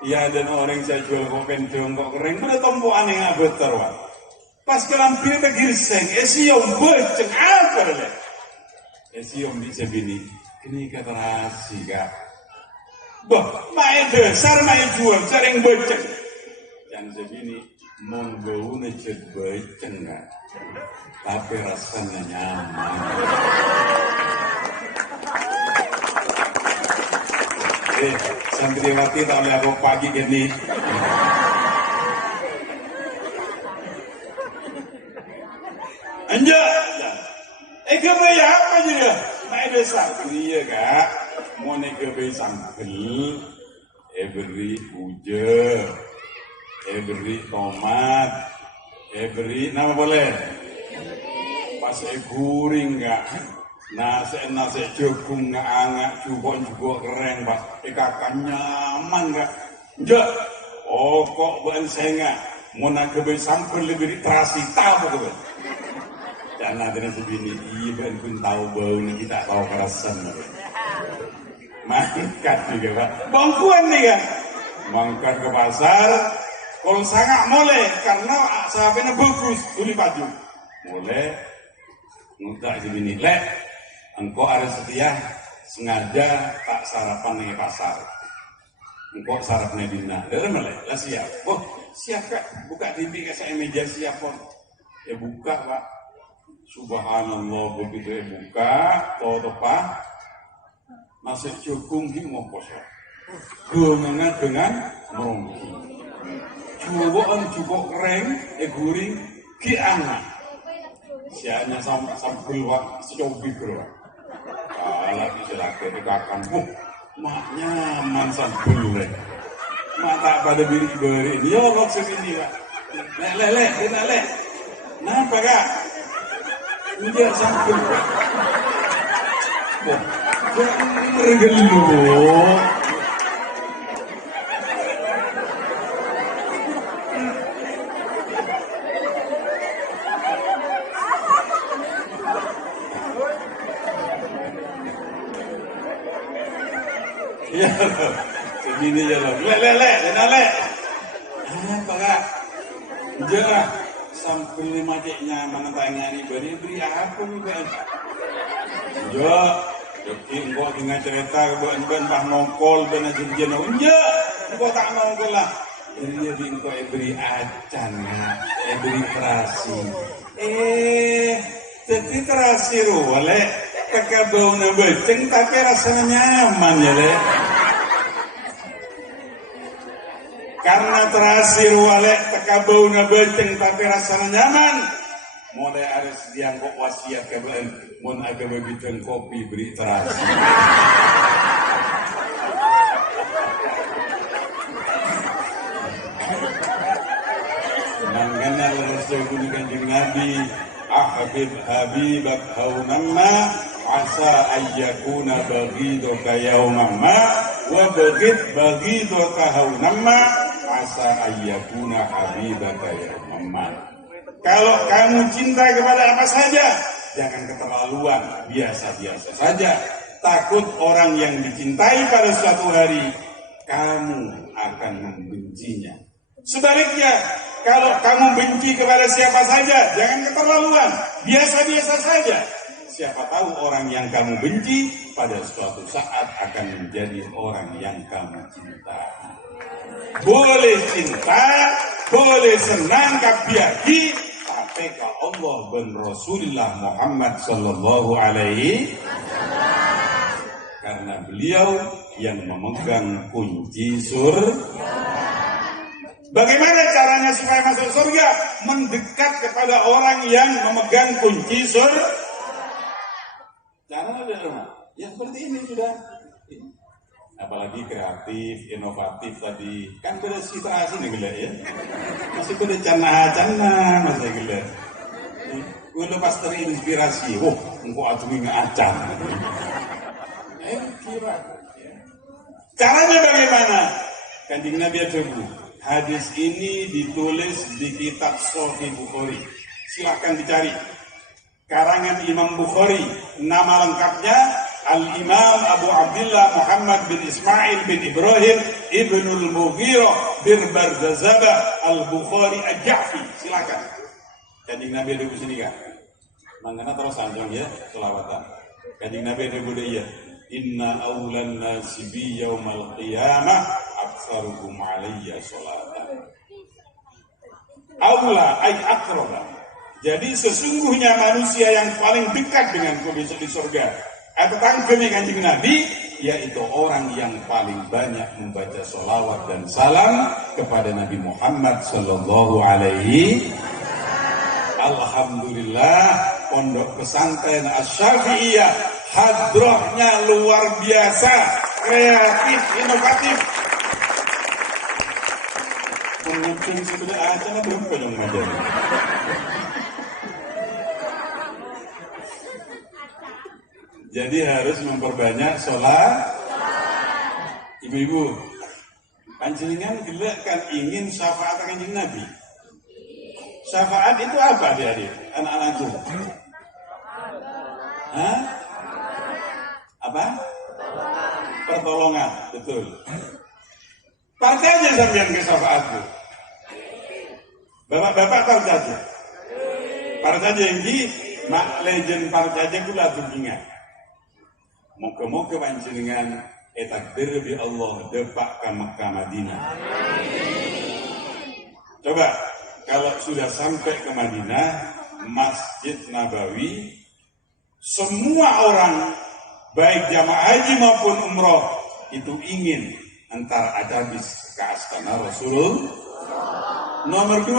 Iya dan orang saya jual kok pendong kok kering. Udah tompokan yang beter wak. Pas kelampir tegirseng, esiom beceng apa lek. Esiom di sebini. Ini keterasi kak. Bah, main besar main jual, sering beceng. Yang sebini monggau necet beceng kak. Tapi rasanya nyaman. Santriwati tak boleh aku pagi gini. Anjak. Kebaya apa juga? Naik besar. Iya kak. Mau naik kebaya sambel. Beri uje. Beri tomat. Beri nama boleh. Pas guring kak. Nasi jagung nggak angak, juga keren pak. Kakak nyaman kak. Enggak. Oh kok bukan saya nggak. Mau nak kebaya sampel lebih terasi tahu kebaya. Dan nanti segini, iya bukan pun tahu bau nih kita tahu kerasan. Mangkat juga pak. Bangkuan nih kak. Mangkat ke pasar. Kalau sangat boleh karena sahabatnya bagus. Tuli baju. Boleh. Mudah segini lek. Engkau harus setia sengaja tak sarapan di pasar. Engkau sarapnya dina. Dari mana? Lah siap. Oh siap kak. Buka TV ke saya meja siap pun. Ya buka pak. Subhanallah begitu ya buka. Tahu tepat. Nasi jagung di mau kosong. Gemengan dengan merongki. Cubaan cukup kering. Guring ki anak. Sianya sambel wak secobi bro. Kalau silakan dikakan, mak nyaman sambel le. Mak tak pada beri. Yo lok segini pak. Lek, kita lek. Napa kak? Dia sambel. Regelo. Ya, begini ya loh. Lek. Apa kak? Jangan sampai matiknya mana tanya nih beri apa nih kan? Jo, jadi engkau dengan cerita kebuan bah nongkol benar jenjeno. Engkau tak nongkol lah. Jadi engkau beri acan, beri terasi. Jadi terasi boleh. Kakak bau beceng tapi rasanya nyaman ya le. Karena terasi walek kakak bau beceng tapi rasanya nyaman. Mulai harus dianggap wasiat kebetulan. Mun agak begitu kopi beri terasi. Nangkana Rasul Kanjeng Nabi. Habibak haunamma asa ayyakuna baghiduka yaumamma wa baghiduka haunamma asa ayyakuna habibaka yaumamma. Kalau kamu cinta kepada apa saja, jangan keterlaluan, biasa-biasa saja. Takut orang yang dicintai pada suatu hari kamu akan membencinya. Sebaliknya, kalau kamu benci kepada siapa saja, jangan keterlaluan, biasa-biasa saja. siapa tahu orang yang kamu benci pada suatu saat akan menjadi orang yang kamu cinta. Boleh cinta, boleh senang kabiaki, tapi kalau Allah dan Rasulullah Muhammad sallallahu alaihi wasallam, karena beliau yang memegang kunci surga. Bagaimana caranya supaya masuk surga? Mendekat kepada orang yang memegang kunci surga. Caranya adalah ya seperti ini sudah. Apalagi kreatif, inovatif tadi. Kan pada situasi nih gila ya. Masih pada cana-cana masih gila. Udah pas terinspirasi. Oh, engkau atuhi ngacang. Kira. Caranya bagaimana? Kanjeng Nabi Ajabu. Hadis ini ditulis di kitab Sahih Bukhari. Silahkan dicari. Karangan Imam Bukhari. Nama lengkapnya Al-Imam Abu Abdullah Muhammad bin Ismail bin Ibrahim Ibnul Mughirah bin Barzazabah Al-Bukhari Al-Ja'fi. Silahkan. Kanjeng Nabi Ajabu sini kan. Mangkana terus sanjang ya. Selawatan. Kanjeng Nabi Ajabu dia. Inna awlan nasi bi yaumal qiyamah aktsaruhum alayya sholatan. Awla ay aqraba. Jadi sesungguhnya manusia yang paling dekat denganku besok di surga atau tangkemi Kanjeng Nabi, yaitu orang yang paling banyak membaca sholawat dan salam kepada Nabi Muhammad sallallahu alaihi. Alhamdulillah, pondok pesantren Asy-Syafi'iyah hadrohnya luar biasa, kreatif, inovatif. Mungkin sudah aja lah belum dong macam. Jadi harus memperbanyak sholat. Ibu-ibu, panjenengan gila kan ingin syafaat Kanjeng Nabi. Syafaat itu apa adik-adik? Anak-anakku. Hah? Apa? Pertolongan, betul. Partai aja sampean ke syafaatku. Bapak-bapak partai aja. Partai aja yang di mak legend partai aja kula tunjingan. Moga-moga panjenengan takdir bi Allah depak ka Makkah Madinah. Coba kalau sudah sampai ke Madinah, Masjid Nabawi, semua orang baik jamaah haji maupun umroh itu ingin antar adabis ke Astana Rasulullah. Nomor 2,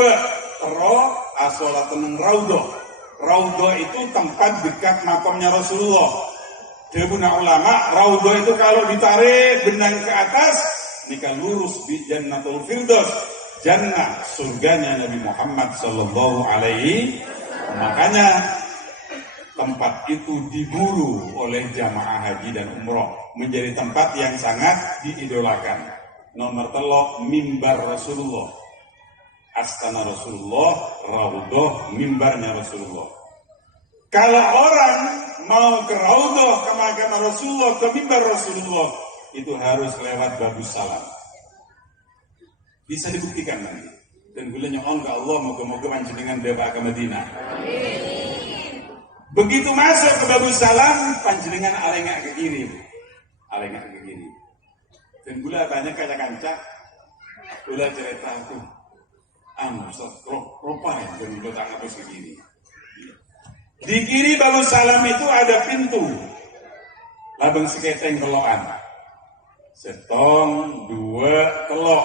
terus asolat tenang Raudhah. Raudhah itu tempat dekat makamnya Rasulullah. Debuna ulama, Raudhah itu kalau ditarik benang ke atas, nikah lurus di Jannatul Firdaus, jannah surganya Nabi Muhammad sallallahu alaihi. Makanya tempat itu diburu oleh jamaah haji dan umroh menjadi tempat yang sangat diidolakan. Nomor 3, mimbar Rasulullah. Astana Rasulullah, Raudhah, mimbarnya Rasulullah. Kalau orang mau ke Raudhah, ke makam Rasulullah, ke mimbar Rasulullah, itu harus lewat Babus Salam. Bisa dibuktikan nanti. Dan gulanya ke Allah, moga-moga panjenengan bawa ke Madinah. Begitu masuk ke Babus Salam, panjenengan alengak ke kiri. Alengak ke kiri. Dan gula tanya kaca-kaca, gula cerita aku. Rupanya dan gula tangan ke kiri. Di kiri Babus Salam itu ada pintu. Labang seketeng telokan. Setong, 2 telok.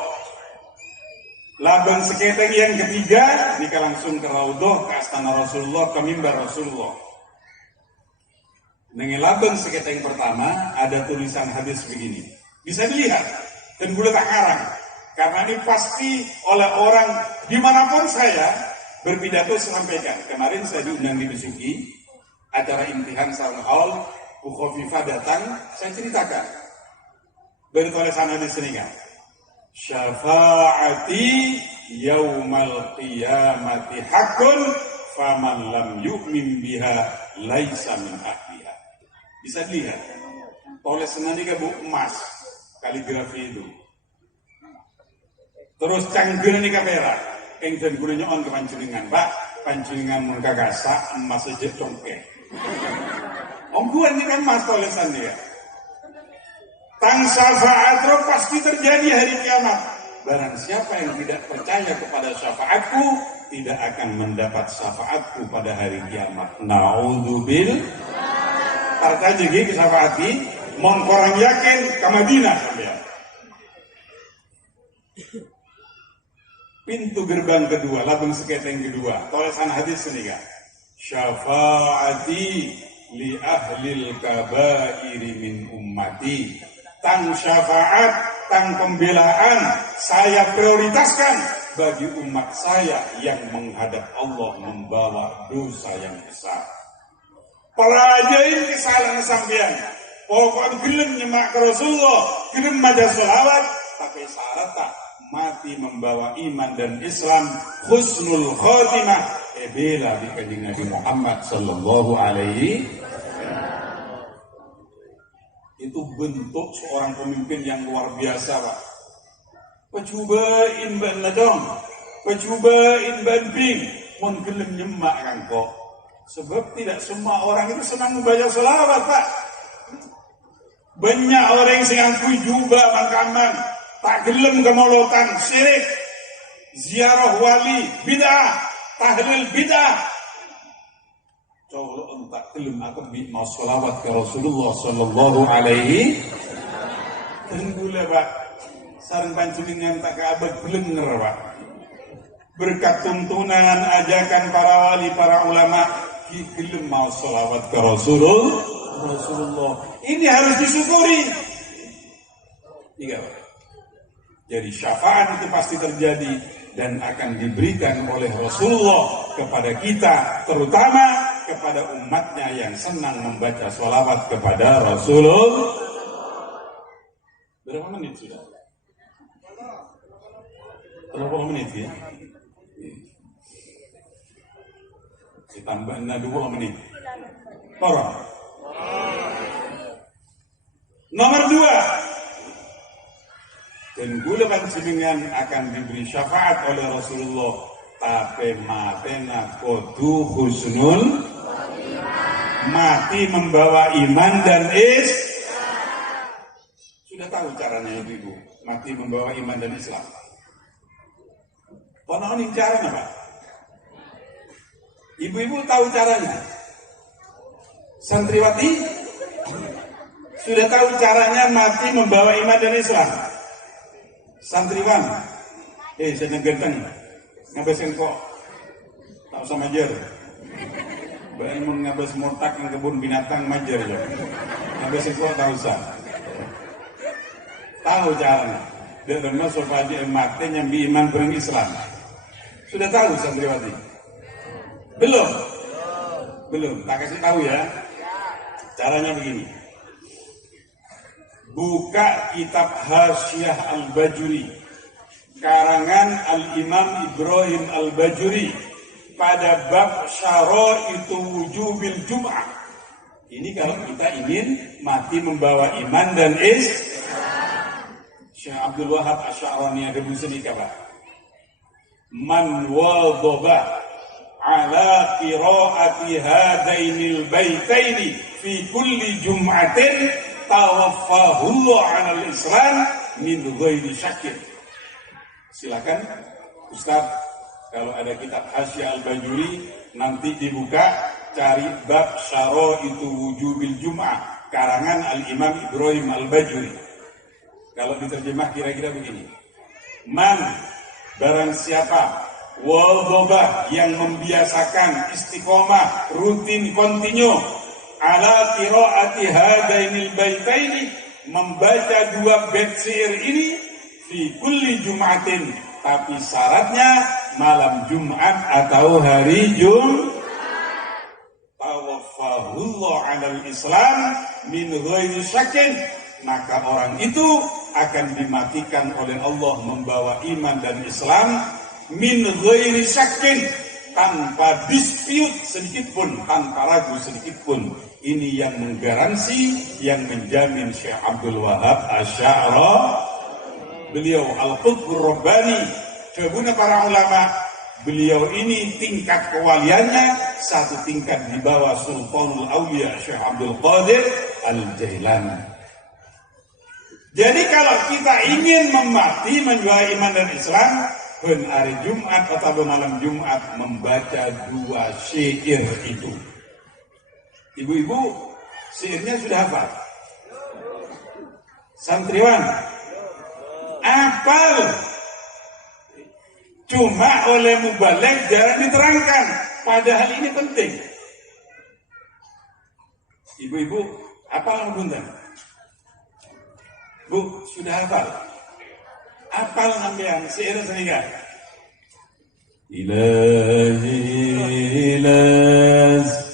Labang seketeng yang ketiga, ini langsung ke Raudhah, ke Astana Rasulullah, ke mimbar Rasulullah. Dengan labang seketeng pertama, ada tulisan hadis begini. Bisa dilihat, dan gue tak karang. Karena ini pasti oleh orang, dimanapun saya, berpidato sampaikan. Kemarin saya diundang di Besuki, acara imtihan Salam Haul, Bu Khofifah datang, saya ceritakan. Bertulisan hadis ini kan. Syafaati yaumal qiyamati hakun faman lam yu'min biha laisa min ahliha. Bisa dilihat tulisan ini Bu emas kaligrafi itu. Terus canggih ini kamera yang dan gunanya on ke panjenengan Pak panjenengan mun kagasa emas aja congke. Ongguan ini kan mas tulisan dia. Tang syafaat roh pasti terjadi hari kiamat. Barang siapa yang tidak percaya kepada syafaatku, tidak akan mendapat syafaatku pada hari kiamat. Na'udzubil. Tarta jadi ke syafaati, mon korang yakin ke Madinah sampean. Pintu gerbang kedua, labung seketeng kedua. Tulisan hadis ini kan. Syafaati li ahlil kabairi min ummati. Tang syafaat, tang pembelaan saya prioritaskan bagi umat saya yang menghadap Allah membawa dosa yang besar. Pelajarin kesalahan sampean. Pokoknya gelem nyemak ke Rasulullah, gelem maca sholawat, tapi syarat mati membawa iman dan Islam, husnul khotimah, bela di kanjeng Nabi Muhammad sallallahu alaihi. Itu bentuk seorang pemimpin yang luar biasa, Pak. Pecubain ban ladong, pecubain ban bing, mun gelem nyemak kan kok. Sebab tidak semua orang itu senang membaca selawat, Pak. Banyak orang yang singangkui jubah mangkaman, tak gelem kemolotan, syirik, ziarah wali, bid'ah, tahlil bid'ah. Coba tak gelem aku mau selawat ke Rasulullah sallallahu alaihi. Tunggulah, Pak. Sareng panjenengan tak keabad belenger, Pak. Berkat tuntunan ajakan para wali, para ulama, gelem mau selawat ke Rasulullah. Ini harus disyukuri. Iya, Pak. Jadi syafaat itu pasti terjadi dan akan diberikan oleh Rasulullah kepada kita, terutama kepada umatnya yang senang membaca sholawat kepada Rasulullah. Berapa menit sudah? Berapa menit ya? Ditambah 2 menit. Tolong. Nomor 2. Dan gula panjenengan akan diberi syafaat oleh Rasulullah. Tapi matena kodu husnul. Mati membawa iman dan sudah tahu caranya ibu mati membawa iman dan Islam. Pononin caranya, Pak. Ibu-ibu tahu caranya. Santriwati sudah tahu caranya mati membawa iman dan Islam. Santriwan, saya genteng, ngabesin kok, tak usah majer. Bayan mun ngabes murtak ng kebun binatang majer ya. Ngabesin kok tak usah. Tahu caranya. Dan lemah supaya mati nyambi iman berang Islam. Sudah tahu santriwati? Belum. Tak kasih tahu ya. Caranya begini. Buka kitab Hasyiah Al-Bajuri, karangan Al-Imam Ibrahim Al-Bajuri, pada bab syaraitu wujubil Jum'ah. Ini kalau kita ingin mati membawa iman dan Syekh Abdul Wahab Asy'arani ada buku ini Pak. Man wadhaba ala qiraati hadainil baitaini fi kulli jum'atin tawaffahullah 'alal Islam min ghairi syakkin. Silakan Ustaz, kalau ada kitab Hasyiah Al-Bajuri nanti dibuka, cari bab syaraitu wujubil Jum'ah karangan Al-Imam Ibrahim Al-Bajuri. Kalau diterjemah kira-kira begini. Man, barang siapa wadhabah yang membiasakan istiqomah rutin kontinu ala qiraati hadainil baitaini, membaca 2 bait syair ini fi kulli jum'atin, tapi syaratnya malam Jumat atau hari Jumat. Tawaffahullah 'alal Islam min ghairi syakkin, maka orang itu akan dimatikan oleh Allah membawa iman dan Islam min ghairi syakkin, tanpa dispute sedikit pun, tanpa ragu sedikit pun. Ini yang menggaransi, yang menjamin Syekh Abdul Wahab Asy'arani. Beliau Al-Qutbur Rabbani, kebuna para ulama. Beliau ini tingkat kewaliannya satu tingkat di bawah Sultanul Aulia Syekh Abdul Qadir Al-Jailani. Jadi kalau kita ingin menjual iman dan Islam, ben hari Jumat atau malam Jumat membaca 2 syair itu. Ibu-ibu, syairnya sudah hafal? Santriwan, hafal. Cuma oleh mubaligh jarang diterangkan. Padahal ini penting. Ibu-ibu, hafal bunda? Bu, sudah hafal? Hafal sampean syair sehingga Ilahi ilaz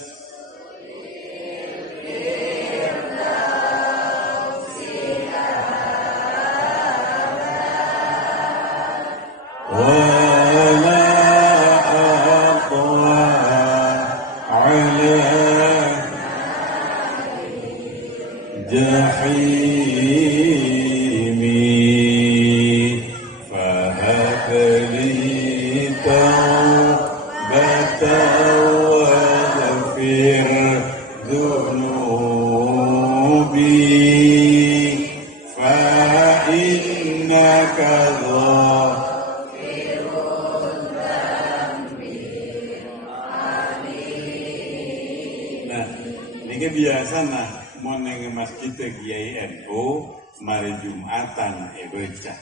biasana mau neng masjid Kiai NU mari Jumatan baca.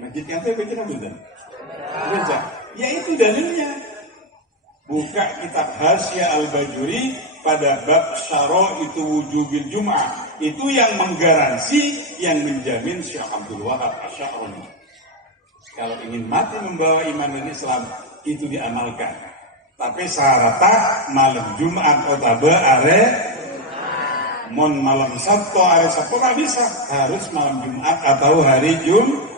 Masjid kata baca apa baca. Ya itu dalilnya. Buka kitab Hasyiah Al-Bajuri pada bab syara itu wujubil Jum'ah. Itu yang menggaransi, yang menjamin Syekh Abdul Wahab Asy'ari. Kalau ingin mati membawa iman dan Islam itu diamalkan. Tapi syaratnya malam Jumat otaba are mon malam Sabtu are Sabtu nggak bisa, harus malam Jumat atau hari Jumat.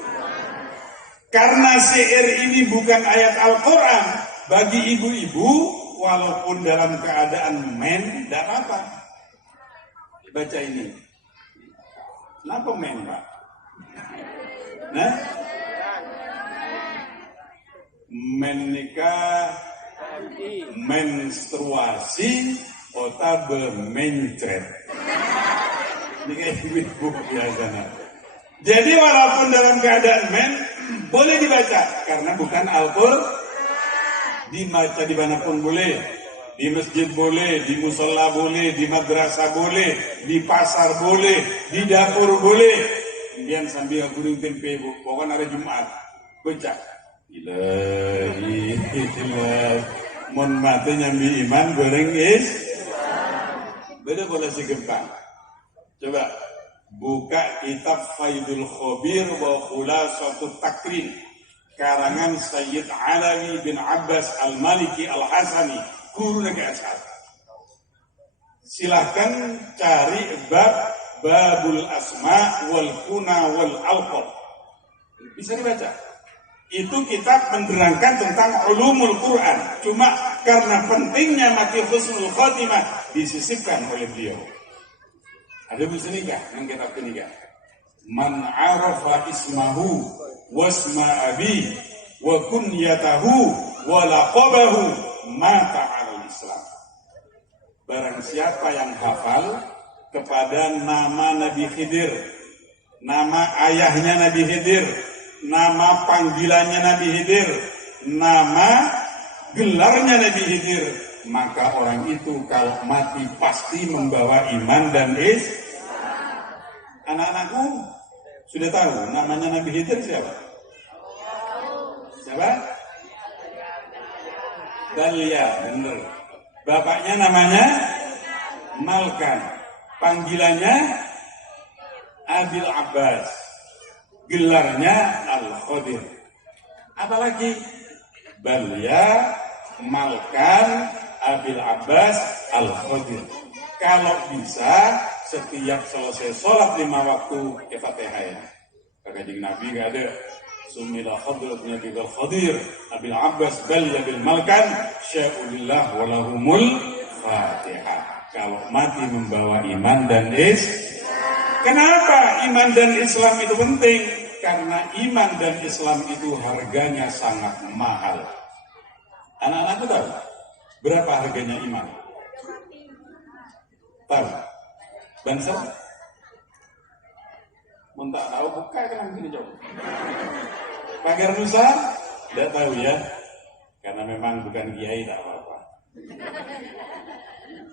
Karena syair ini bukan ayat Al-Quran, bagi ibu-ibu walaupun dalam keadaan men tidak apa. Baca ini. Kenapa men, Pak? Nah, men nikah, menstruasi, otabe mencret. Ini kayak ibu biasa. Jadi walaupun dalam keadaan men, boleh dibaca. Karena bukan Al-Quran. Dibaca dimanapun boleh. Di masjid boleh, di musola boleh, di madrasah boleh, di pasar boleh, di dapur boleh. Kemudian sambil gurung tempe, pokoknya hari Jumat. Baca. Ilahi mon mati nyambi iman goreng is. Beda boleh si gempang. Coba buka kitab Faidul Khabir wa Khulasatut Takrim karangan Sayyid Alawi bin Abbas Al-Maliki Al-Hasani, guru negara Ashab. Silahkan cari Babul Asma wal Kuna wal Alqab. Bisa dibaca. Itu kitab menerangkan tentang ulumul Quran. Cuma karena pentingnya mati husnul khotimah disisipkan oleh beliau. Ada bisa nikah yang kitab nikah. Man arafa ismahu wasma abi wa kunyatahu wa laqabahu mata al Islam. Barang siapa yang hafal kepada nama Nabi Khidir, nama ayahnya Nabi Khidir, nama panggilannya Nabi Khidir, nama gelarnya Nabi Khidir, maka orang itu kalau mati pasti membawa iman dan Islam. Anak-anakku sudah tahu namanya Nabi Khidir siapa? Siapa? Dalia, benar. Bapaknya namanya Malkan, panggilannya Abil Abbas, gelarnya Al-Khadir. Apalagi Dalia, Malkan, Abil Abbas, Al-Khadir. Kalau bisa setiap selesai sholat 5 waktu Fatihah ya. Kanjeng Nabi nggak ada. Sumilah Khadrat Nabi Al-Khadir, Abil Abbas, Dalia bil Malkan, Syai'ulillah walahumul Fatihah. Kalau mati membawa iman dan Islam. Kenapa iman dan Islam itu penting? Karena iman dan Islam itu harganya sangat mahal. Anak-anakku tahu, Berapa harganya iman? Tahu? Banser? Mau tak tahu buka kan begini jawab. Pagar Nusa? Tidak tahu ya, karena memang bukan kiai tak apa-apa.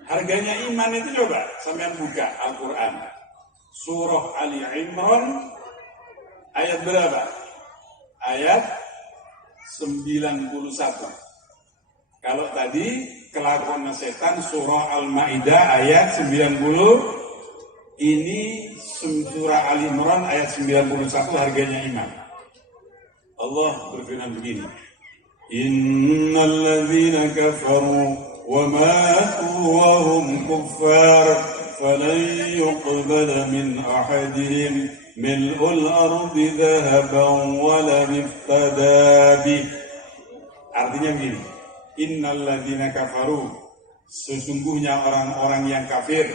Harganya iman itu coba sampean buka Al-Quran. Surah Ali Imran ayat berapa? Ayat 91. Kalau tadi kelakuan setan surah Al-Maidah ayat 90, ini surah Ali Imran ayat 91 harganya iman. Allah berfirman begini, Innal ladzina kafaru wa matu wa hum kuffar falan yuqbala min ahadihim mil'ul ardi dhahaban wa la iftada bih. Artinya begini, Innal ladzina kafaru, sesungguhnya orang-orang yang kafir,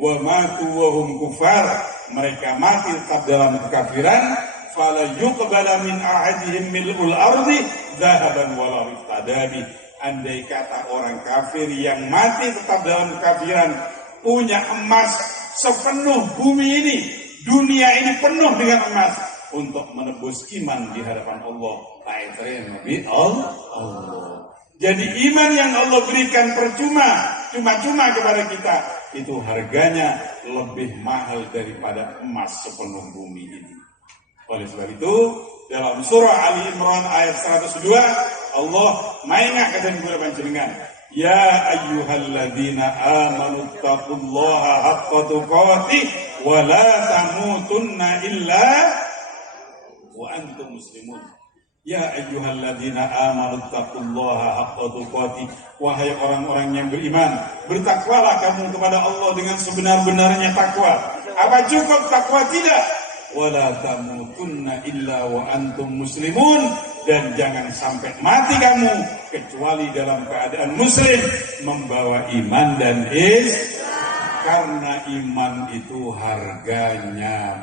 wa matu wa hum kuffar, mereka mati tetap dalam kekafiran, fala yuqbala min ahadihim mil'ul ardi dhahaban wa la iftada bih. Andai kata orang kafir yang mati tetap dalam kekafiran punya emas sepenuh bumi ini, dunia ini penuh dengan emas untuk menebus iman di hadapan Allah. Allah. Jadi iman yang Allah berikan cuma-cuma kepada kita, itu harganya lebih mahal daripada emas sepenuh bumi ini. Oleh sebab itu, dalam surah Ali Imran ayat 102, Allah maingat kata kepada panjenengan, Ya ayyuhalladzina amanu taqullaha haqqa tuqatih wa la tamutunna illa wa antum muslimun. Ya ayyuhalladzina amanu taqullaha haqqa tuqatih, wahai orang-orang yang beriman, bertakwalah kamu kepada Allah dengan sebenar-benarnya takwa. Apa cukup takwa? Tidak. Wala tamutunna illa wa antum muslimun, dan jangan sampai mati kamu kecuali dalam keadaan muslim, membawa iman dan karena iman itu harganya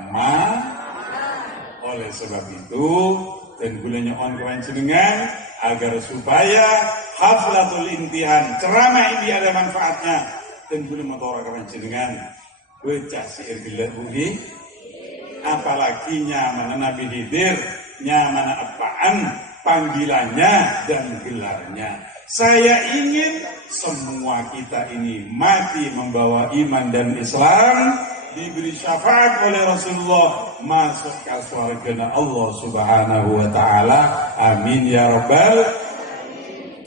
Oleh sebab itu, dan gulanya on kewancengan agar supaya haflatul intihan ceramah ini ada manfaatnya, dan gula motor kewancengan bocah sihir gila budi, apalagi nyaman Nabi Khidir, nyaman apaan panggilannya dan gelarnya. Saya ingin semua kita ini mati membawa iman dan Islam, diberi syafaat oleh Rasulullah, masuk ke surga Allah Subhanahu wa taala. Amin ya rabbal.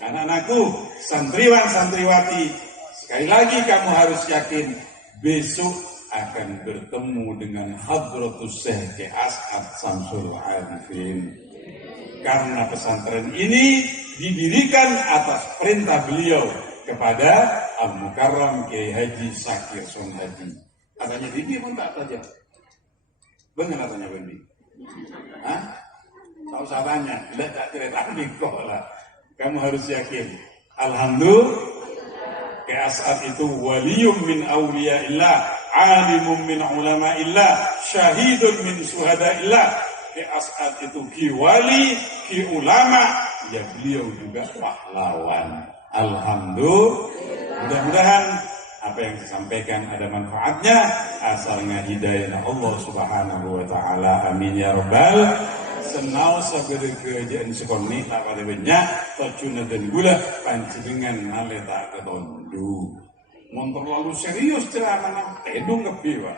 Anak-anakku, santriwan santriwati, sekali lagi kamu harus yakin besok akan bertemu dengan Hadratus Syekh As'ad Samsul Arifin. Karena pesantren ini didirikan atas perintah beliau kepada Al-Mukarram Kiai Haji Sakir Sonhadi. Katanya Bibi pun tak saja. Benar katanya Bibi. Hah? Tak usah tanya, tidak tak cerita kok lah. Kamu harus yakin. Alhamdulillah, Kiai As'ad itu waliyum min awliyaillah, alimun min ulama'illah, syahidun min syuhada'illah. Kiai As'ad itu ki wali, ki ulama, ya beliau juga pahlawan. Alhamdulillah. Mudah-mudahan apa yang disampaikan ada manfaatnya, asalnya hidayah Allah Subhanahu wa taala. Amin ya rabbal. Senau sagede kerjaan sekoni tak pada banyak tocuna dan gula pancingan nale tak ketondu. Mun terlalu serius ceramah tedung kepiwa.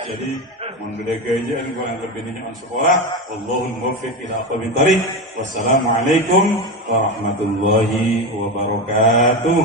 Jadi mun gede kerjaan kurang lebih nyaman sekolah. Wallahul muwaffiq ila aqwamit thariq. Wassalamualaikum warahmatullahi wabarakatuh.